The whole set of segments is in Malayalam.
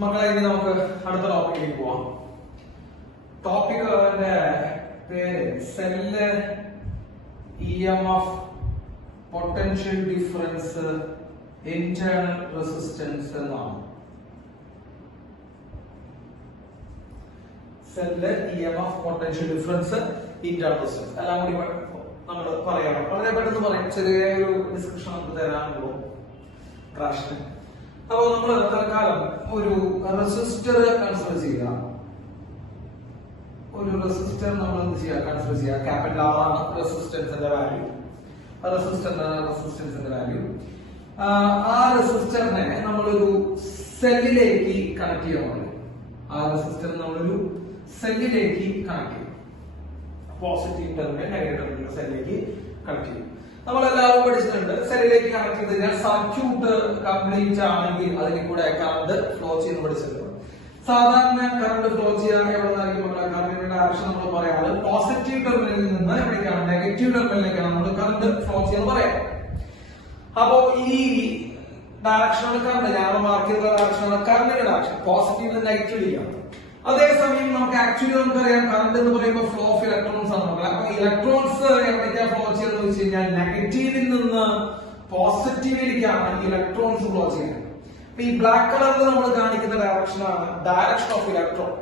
മക്കളെ ഇനി നമുക്ക് അടുത്ത ടോപ്പിക്കിലേക്ക് പോവാം. ടോപ്പിക്കിന്റെ പേര് cell EMF, potential difference, internal resistance എന്നാണ്. Cell EMF, potential difference, internal resistance എല്ലാം കൂടി നമ്മൾ പറയണം. വളരെ പെട്ടെന്ന് പറയാം, ചെറിയൊരു ഡിസ്കഷൻ നമുക്ക് തരാനുള്ളൂ ക്രാഷിന്. അപ്പൊ നമ്മൾ തൽക്കാലം ഒരു റെസിസ്റ്റർ കൺസിഡർ ചെയ്യുക. ഒരു റെസിസ്റ്റർ നമ്മൾ എന്ത് ചെയ്യുക, കൺസിഡർ ചെയ്യുക. ക്യാപിറ്റൽ R ആണ് റെസിസ്റ്റൻസിന്റെ വാല്യൂ. റെസിസ്റ്റൻസിന്റെ വാല്യൂ. ആ റെസിസ്റ്ററിനെ നമ്മളൊരു സെല്ലിലേക്ക് കണക്ട് ചെയ്യാൻ. ആ റെസിസ്റ്റർ നമ്മളൊരു സെല്ലിലേക്ക് കണക്ട് ചെയ്യും. പോസിറ്റീവ് ടെർമിനൽ നെഗറ്റീവ് ടെർമിനൽ സെല്ലിലേക്ക് കണക്ട് ചെയ്യും. നമ്മളെല്ലാവരും പഠിച്ചിട്ടുണ്ട്, സെല്ലിലേക്ക് കണക്ട് ചെയ്ത് കഴിഞ്ഞാൽ സർക്യൂട്ട് കംപ്ലീറ്റ് ആണെങ്കിൽ അതിൽ കൂടെ കറണ്ട് ഫ്ലോ ചെയ്യുന്ന പഠിച്ചിട്ടുണ്ട്. സാധാരണ കറണ്ട് ഫ്ലോ ചെയ്യാൻ എവിടെ നിന്നായിരിക്കും കറണ്ടിന്റെ ഡയറക്ഷൻ നമ്മൾ പറയാറ് പോസിറ്റീവ് ടെർമിനലിൽ നിന്ന് എവിടേക്കാണ്, നെഗറ്റീവ് ടെർമിനലിലേക്കാണ് നമ്മൾ കറണ്ട് ഫ്ലോ ചെയ്യുന്നത് പറയാം. അപ്പോ ഈ ഡയറക്ഷനാണ് കറണ്ട്, ഞാൻ മാർക്ക് ചെയ്ത ഡയറക്ഷനാണ് കറണ്ടിന്റെ ഡയറക്ഷൻ, പോസിറ്റീവ് നെഗറ്റീവിലേക്കാണ്. അതേസമയം നമുക്ക് ആക്ച്വലി നമുക്കറിയാം കറണ്ട് എന്ന് പറയുമ്പോൾ ഫ്ലോ ഓഫ് ഇലക്ട്രോൺസ് ആണ് നോക്കുക. അപ്പൊ ഇലക്ട്രോൺസ് എവിടേക്കാണ് ഫ്ലോ ചെയ്യുന്നത് വെച്ച് കഴിഞ്ഞാൽ നെഗറ്റീവിൽ നിന്ന് പോസിറ്റീവിലേക്കാണ് ഇലക്ട്രോൺസ് ഫ്ലോ ചെയ്യുന്നത്. ഈ ബ്ലാക്ക് കളറിൽ നമ്മൾ കാണിക്കുന്ന ഡയറക്ഷനാണ് ഡയറക്ഷൻ ഓഫ് ഇലക്ട്രോൺ.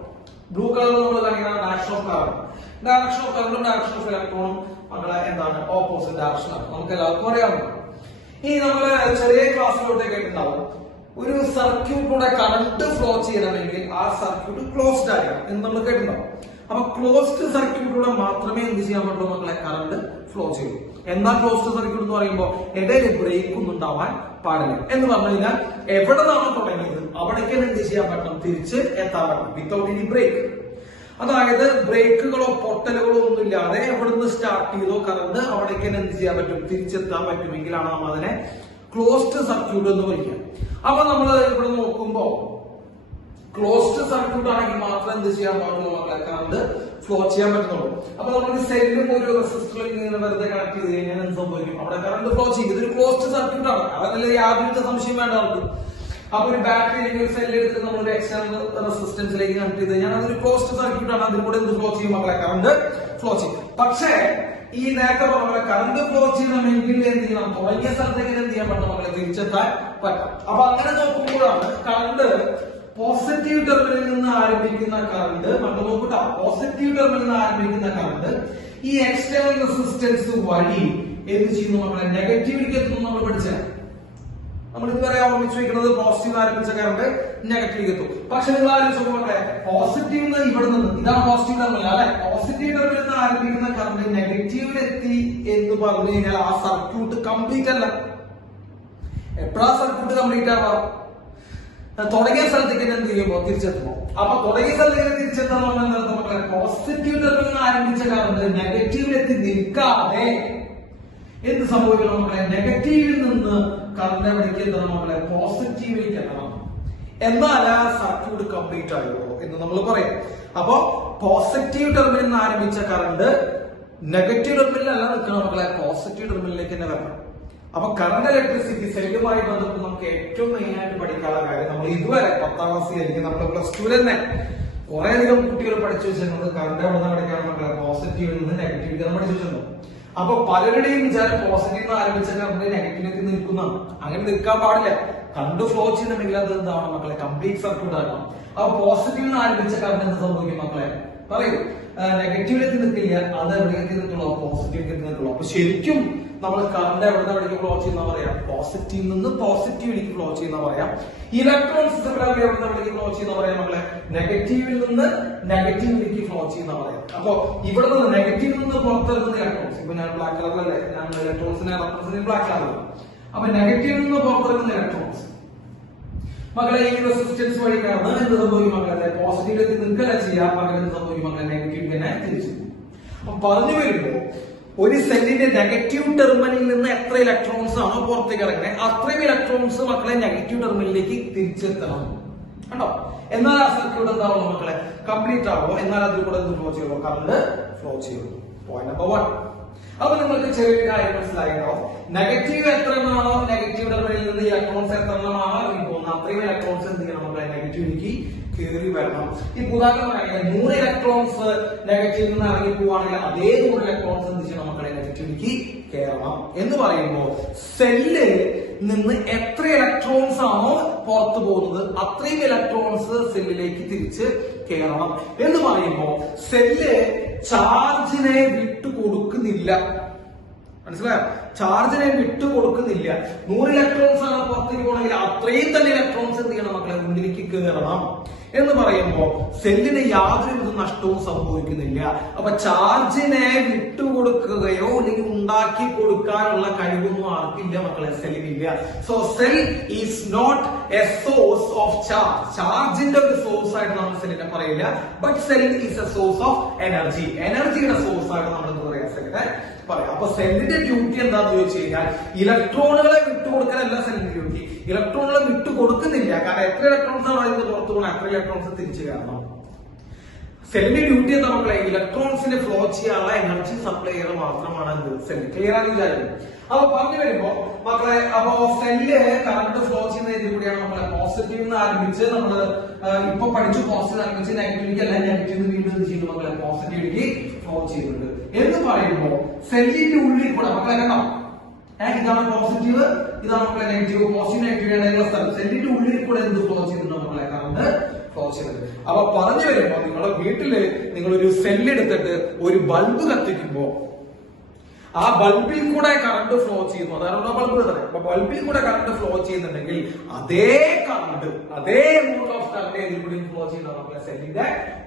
ബ്ലൂ കളറിൽ നമ്മൾ കാണിക്കുന്ന direction of current. Direction of കറണ്ടും ഡയറക്ഷൻ ഓഫ് ഇലക്ട്രോണും നമ്മളെ എന്താണ്, ഓപ്പോസിറ്റ് ഡയറക്ഷനാണ്. നമുക്ക് എല്ലാവർക്കും അറിയാവുന്നതാണ്. ഈ നമ്മൾ ചെറിയ ക്ലാസ്സിലോട്ട് കേട്ടിട്ടുണ്ടാവും, ഒരു സർക്യൂട്ടിലൂടെ കറണ്ട് ഫ്ലോ ചെയ്യണമെങ്കിൽ ആ സർക്യൂട്ട് ക്ലോസ്ഡ് ആയിരിക്കണം എന്ന് നമ്മൾ കേട്ടിട്ടുണ്ടാവും. അപ്പൊ ക്ലോസ്ഡ് സർക്യൂട്ടിലൂടെ മാത്രമേ എന്ത് ചെയ്യാൻ പറ്റുള്ളൂ മക്കളെ, കറണ്ട് ഫ്ലോ ചെയ്യൂ. എന്താ ക്ലോസ്ഡ് സർക്യൂട്ട് എന്ന് പറയുമ്പോൾ ഇടയിൽ ബ്രേക്ക് ഒന്നും ഉണ്ടാവാൻ പാടില്ല. എന്ന് പറഞ്ഞു കഴിഞ്ഞാൽ എവിടെ നിന്നാണ് തുടങ്ങിയത് അവിടേക്ക് എന്ത് ചെയ്യാൻ പറ്റണം, തിരിച്ച് എത്താൻ പറ്റണം, വിത്തൗട്ട് എനി ബ്രേക്ക്. അതായത് ബ്രേക്കുകളോ പൊട്ടലുകളോ ഒന്നും ഇല്ലാതെ എവിടുന്ന് സ്റ്റാർട്ട് ചെയ്തോ കറണ്ട് അവിടേക്ക് എന്ത് ചെയ്യാൻ പറ്റും, തിരിച്ചെത്താൻ പറ്റുമെങ്കിലാണ് നമ്മൾ അതിനെ ക്ലോസ്ഡ് സർക്യൂട്ട് എന്ന് വിളിക്കുക. അപ്പൊ നമ്മൾ ഇവിടെ നോക്കുമ്പോ ക്ലോസ്ഡ് സർക്യൂട്ട് ആണെങ്കിൽ മാത്രം എന്ത് ചെയ്യാൻ പാടുള്ളൂ മക്കളെ, കറണ്ട് ഫ്ലോ ചെയ്യാൻ പറ്റുന്നുള്ളൂ. അപ്പൊ നമ്മൾ സെല്ലും ഒരു റെസിസ്റ്ററിൽ ഇങ്ങനെ വെറുതെ കണക്ട് ചെയ്ത് കഴിഞ്ഞാൽ എന്ത് സംഭവിക്കും, അവിടെ കറണ്ട് ഫ്ലോ ചെയ്യും. ഇതൊരു ക്ലോസ്ഡ് സർക്യൂട്ട് ആണ്, അതല്ല യാതൊരു സംശയം വേണ്ട നമുക്ക്. അപ്പൊ ഒരു ബാറ്ററി അല്ലെങ്കിൽ ഒരു സെല്ല് എടുത്ത് നമ്മൾ ഒരു എക്സ്റ്റേണൽ റെസിസ്റ്റൻസിലേക്ക് കണക്ട് ചെയ്ത് കഴിഞ്ഞാൽ അതൊരു ക്ലോസ്ഡ് സർക്യൂട്ട് ആണ്. അതിലൂടെ എന്ത് ഫ്ലോ ചെയ്യും മക്കളെ, കറണ്ട് ഫ്ലോ ചെയ്യും. പക്ഷേ ഈ നേരത്തെ പറഞ്ഞ കറണ്ട് ഫ്ലോ ചെയ്യണമെങ്കിൽ എന്ത് ചെയ്യണം, തുടങ്ങിയ സ്ഥലത്തേക്ക് എന്ത് ചെയ്യാൻ പറ്റും മക്കളെ, തിരിച്ചെത്താൻ പറ്റും. അപ്പൊ അങ്ങനെ നോക്കുമ്പോഴാണ് കറണ്ട് പോസിറ്റീവ് ടെർമിനലിൽ നിന്ന് ആരംഭിക്കുന്ന കറണ്ട്, നമ്മൾ നോക്കൂട്ട, പോസിറ്റീവ് ടെർമിനലിൽ നിന്ന് ആരംഭിക്കുന്ന കറണ്ട് ഈ എക്സ്റ്റേണൽ റെസിസ്റ്റൻസ് വഴി എന്ത് ചെയ്യുന്നു മക്കളെ, നെഗറ്റീവിലേക്ക് എത്തുന്നു. നമ്മൾ പഠിച്ചാൽ നമ്മൾ ഇതുവരെ ഓർമ്മിച്ചു വെക്കുന്നത് പോസിറ്റീവ് ആരംഭിച്ച കറണ്ട് നെഗറ്റീവിലേക്ക് എത്തും. പക്ഷെ നിങ്ങൾ ആലോചിച്ച് നോക്കട്ടെ, പോസിറ്റീവ് ഇവിടെ നിന്ന് ഇതാണ് പോസിറ്റീവ് ടെർമിനൽ അല്ലെ, പോസിറ്റീവ് ടെർമിനലിൽ നിന്ന് ആരംഭിക്കുന്ന കറണ്ട് നെഗറ്റീവിലെത്തി എന്ന് പറഞ്ഞു കഴിഞ്ഞാൽ ആ സർക്യൂട്ട് കംപ്ലീറ്റ് അല്ല. എപ്പോഴാ സർക്യൂട്ട് കംപ്ലീറ്റ് ആവാം, തുടങ്ങിയ സ്ഥലത്തേക്ക് എന്ത് ചെയ്യുമ്പോൾ തിരിച്ചെത്തുമോ. അപ്പൊ തുടങ്ങിയ സ്ഥലത്തേക്ക് തിരിച്ചെത്താൻ മക്കളെ, പോസിറ്റീവ് ടെർമിനലിൽ നിന്ന് ആരംഭിച്ച കറണ്ട് നെഗറ്റീവിലെത്തി നിൽക്കാതെ എന്ത് സംഭവിക്കണം മക്കളെ, നെഗറ്റീവിൽ നിന്ന് കറണ്ട് എവിടേക്ക് എത്തണം മക്കളെ, പോസിറ്റീവിലേക്ക് എത്തണം. എന്നാൽ ആ സർക്യൂട്ട് കംപ്ലീറ്റ് ആയുള്ളൂ എന്ന് നമ്മൾ പറയാം. അപ്പൊ പോസിറ്റീവ് ടെർമിനലിൽ നിന്ന് ആരംഭിച്ച കറണ്ട് നെഗറ്റീവ് ടെർമിനലല്ല നിൽക്കണം മക്കളെ, പോസിറ്റീവ് ടെർമിനലിലേക്ക് തന്നെ വരണം. അപ്പൊ കറണ്ട് ഇലക്ട്രിസിറ്റി സെല്ലുമായി ബന്ധപ്പെട്ട് നമുക്ക് ഏറ്റവും മെയിൻ ആയിട്ട് പഠിക്കാനുള്ള കാര്യം, നമ്മൾ ഇതുവരെ 10ാം ക്ലാസ്സിൽ അല്ലെങ്കിൽ നമ്മുടെ +2 തന്നെ കുറെ അധികം കുട്ടികൾ പഠിച്ചു വെച്ചിട്ടുണ്ട്. കറണ്ട് എവിടെ നിന്ന് പഠിക്കണം മക്കളെ, പോസിറ്റീവിൽ നിന്ന് നെഗറ്റീവിലേക്ക് പഠിച്ചു വെച്ചിട്ടുണ്ട്. അപ്പൊ പലരുടെയും വിചാരം പോസിറ്റീവ് നിന്ന് ആരംഭിച്ച കറണ്ട് നെഗറ്റീവിലേക്ക് നിൽക്കുന്നതാണ്. അങ്ങനെ നിൽക്കാൻ പാടില്ല. കറണ്ട് ഫ്ലോ ചെയ്യുന്നുണ്ടെങ്കിൽ അത് എന്താണ് മക്കളെ, കംപ്ലീറ്റ് സർക്യൂട്ട് ആക്കണം. അപ്പൊ പോസിറ്റീവ് നിന്ന് ആരംഭിച്ച കറണ്ട് എന്ത് സംഭവിക്കും മക്കളെ, പറയൂ, നെഗറ്റീവിലേക്ക് നിൽക്കില്ല, അത് എവിടേക്ക് നിൽക്കുള്ളൂ, പോസിറ്റീവിലേക്ക് നിൽക്കുള്ളൂ. അപ്പൊ ശരിക്കും നമ്മൾ കറണ്ട് എവിടേക്ക് ഫ്ലോ ചെയ്യുന്ന പറയാം, പോസിറ്റീവ് നിന്ന് പോസിറ്റീവിലേക്ക് ഫ്ലോ ചെയ്യുന്ന പറയാം. ഇലക്ട്രോൺസ് എവിടേക്ക് ഫ്ലോ ചെയ്യുന്ന പറയാം മക്കളെ, നെഗറ്റീവിൽ നിന്ന് നെഗറ്റീവിലേക്ക് ഫ്ലോ ചെയ്യുന്ന പറയാം. അപ്പൊ ഇവിടെ നിന്ന് നെഗറ്റീവിൽ നിന്ന് പുറത്തിറങ്ങുന്ന ഇലക്ട്രോൺസ്, ഇപ്പൊ ഞാൻ ബ്ലാക്ക് കളറിലല്ലേ, ഞാൻ ഇലക്ട്രോൺസിനെ റെപ്രസെന്റ് ബ്ലാക്ക് കളറിൽ. അപ്പൊ നെഗറ്റീവിൽ നിന്ന് പുറത്തിറങ്ങുന്ന ഇലക്ട്രോൺസ് മക്കളെ ഈ റെസിസ്റ്റൻസ് വഴി കടന്ന് എന്ത് സംഭവിക്കും മക്കളെ, പോസിറ്റീവിലേക്ക് നിൽക്കല ചെയ്യാം, പകരം എന്ത് സംഭവിക്കും മക്കളെ, നെഗറ്റീവ് തന്നെ തിരിച്ചു. അപ്പൊ പറഞ്ഞു വരുമ്പോ ഒരു സെല്ലിന്റെ നെഗറ്റീവ് ടെർമിനലിൽ നിന്ന് എത്ര ഇലക്ട്രോൺസ് ആണോ പുറത്തേക്ക് ഇറങ്ങുന്നത് അത്രയും ഇലക്ട്രോൺസ് മക്കളെ നെഗറ്റീവ് ടെർമിനലിലേക്ക് തിരിച്ചെത്തണം കണ്ടോ. എന്നാൽ ആ സർക്യൂട്ട് എന്താവുള്ളൂ മക്കളെ, കംപ്ലീറ്റ് ആവുമോ, എന്നാൽ അതിൽ കൂടെ എന്ത് ഫ്ലോ ചെയ്യുമോ, കറണ്ട് ഫ്ലോ ചെയ്യുന്നു. Point number 1. അപ്പൊ നിങ്ങൾക്ക് ചെറിയൊരു കാര്യം മനസ്സിലായിട്ടോ, നെഗറ്റീവ് എത്ര എണ്ണമാണോ നെഗറ്റീവ് ടെർമിനലിൽ നിന്ന് ഇലക്ട്രോൺസ് എത്ര എണ്ണമാണോ ഇറങ്ങി പോകുന്നത് അത്രയും ഇലക്ട്രോൺസ് എന്ത് ചെയ്യണം, നമ്മുടെ നെഗറ്റീവിലേക്ക് കയറി വരണം. ഈ ഉദാഹരണമായി 100 ഇലക്ട്രോൺസ് നെഗറ്റീവിൽ നിന്ന് ഇറങ്ങി പോവാണെങ്കിൽ അതേ 100 ഇലക്ട്രോൺസ് എന്ത് ചെയ്യണം മക്കളെ, നെഗറ്റീവിലേക്ക് കയറണം. എന്ന് പറയുമ്പോൾ സെല്ല് നിന്ന് എത്ര ഇലക്ട്രോൺസ് ആണോ പുറത്തു പോകുന്നത് അത്രയും ഇലക്ട്രോൺസ് സെല്ലിലേക്ക് തിരിച്ച് കയറണം. എന്ന് പറയുമ്പോൾ സെല്ല് ചാർജിനെ വിട്ടുകൊടുക്കുന്നില്ല. മനസ്സിലായോ? ചാർജിനെ വിട്ടുകൊടുക്കുന്നില്ല. 100 ഇലക്ട്രോൺസ് ആണ് പുറത്തേക്ക് പോകണമെങ്കിൽ അത്രയും തന്നെ ഇലക്ട്രോൺസ് എന്ത് ചെയ്യണം മക്കളെ, ഉള്ളിലേക്ക് കയറണം. എന്ന് പറയുമ്പോൾ സെല്ലിന് യാതൊരുവിധ നഷ്ടവും സംഭവിക്കുന്നില്ല. അപ്പൊ ചാർജിനെ വിട്ടുകൊടുക്കുകയോ അല്ലെങ്കിൽ ഉണ്ടാക്കി കൊടുക്കാനുള്ള കഴിവൊന്നും ആർക്കില്ല മക്കളെ, സെല്ലിനില്ല. So cell is not a source of charge. ചാർജിന്റെ ഒരു സോഴ്സ് ആയിട്ട് നമ്മൾ സെല്ലിനെ പറയില്ല. But cell is a source of energy. എനർജിയുടെ സോഴ്സ് ആയിട്ട് നമ്മൾ എന്ത് പറയാം, സെല്ലിനെ പറയാം. അപ്പൊ സെല്ലിന്റെ ഡ്യൂട്ടി എന്താണെന്ന് ചോദിച്ചു കഴിഞ്ഞാൽ ഇലക്ട്രോണുകളെ വിട്ടുകൊടുക്കലല്ല സെല്ലിന്റെ ഡ്യൂട്ടി. ഇലക്ട്രോണുകളെ വിട്ടുകൊടുക്കുന്നില്ല. കാരണം എത്ര ഇലക്ട്രോൺസ് ആണ് അതിന് പുറത്തു പോകണം, അത്ര ഇലക്ട്രോൺസ് തിരിച്ചു കയറണം. സെല്ലിന്റെ ഡ്യൂട്ടി എന്താ മക്കളെ, ഇലക്ട്രോൺസിനെ ഫ്ലോ ചെയ്യാനുള്ള എനർജി സപ്ലൈ ചെയ്യുക മാത്രമാണ് സെല്ല്. ക്ലിയർ ആണെന്ന് വിചാരിക്കും. അപ്പൊ പറഞ്ഞു വരുമ്പോ മക്കളെ, അപ്പോ സെല്ല് കറണ്ട് ഫ്ലോ ചെയ്യുന്ന ഇതിൽ കൂടിയാണ് നമ്മളെ പോസിറ്റീവ് എന്ന് ആരംഭിച്ച് നമ്മള് ഇപ്പൊ പഠിച്ചു പോസിറ്റീവ് ആരംഭിച്ച് നെഗറ്റീവിലേക്ക് അല്ല, നെഗറ്റീവ് വീണ്ടും ചെയ്യുന്നു മക്കളെ പോസിറ്റീവിലേക്ക് ഫ്ലോ ചെയ്യുന്നുണ്ട്. എന്ന് പറയുമ്പോ സെല്ലിന്റെ ഉള്ളിൽ കൂടെ മക്കളെ കണ്ടോ, ഇതാണ് പോസിറ്റീവ്, ഇതാണ് മക്കളെ നെഗറ്റീവ്. പോസിറ്റീവ് നെഗറ്റീവ് സ്ഥലം സെല്ലിന്റെ ഉള്ളിൽ കൂടെ എന്ത് ഫ്ലോ ചെയ്യുന്നുണ്ടോ മക്കളെ, കറണ്ട് ഫ്ലോ ചെയ്യുന്നത്. അപ്പൊ പറഞ്ഞു വരുമ്പോ നിങ്ങളുടെ വീട്ടില് നിങ്ങളൊരു സെല്ല് എടുത്തിട്ട് ഒരു ബൾബ് കത്തിക്കുമ്പോ ആ ബൾബിൽ കൂടെ കറണ്ട് ഫ്ലോ ചെയ്യുന്നു. അതാണ് ബൾബ് തന്നെ. അപ്പൊ ബൾബിൽ കൂടെ കറണ്ട് ഫ്ലോ ചെയ്യുന്നുണ്ടെങ്കിൽ അതേ കറണ്ട്, അതേ എമൗണ്ട് ഓഫ് കറണ്ട് ഇതിൽ കൂടി ഫ്ലോ ചെയ്യുന്ന മക്കളെ സെല്ലിന്റെ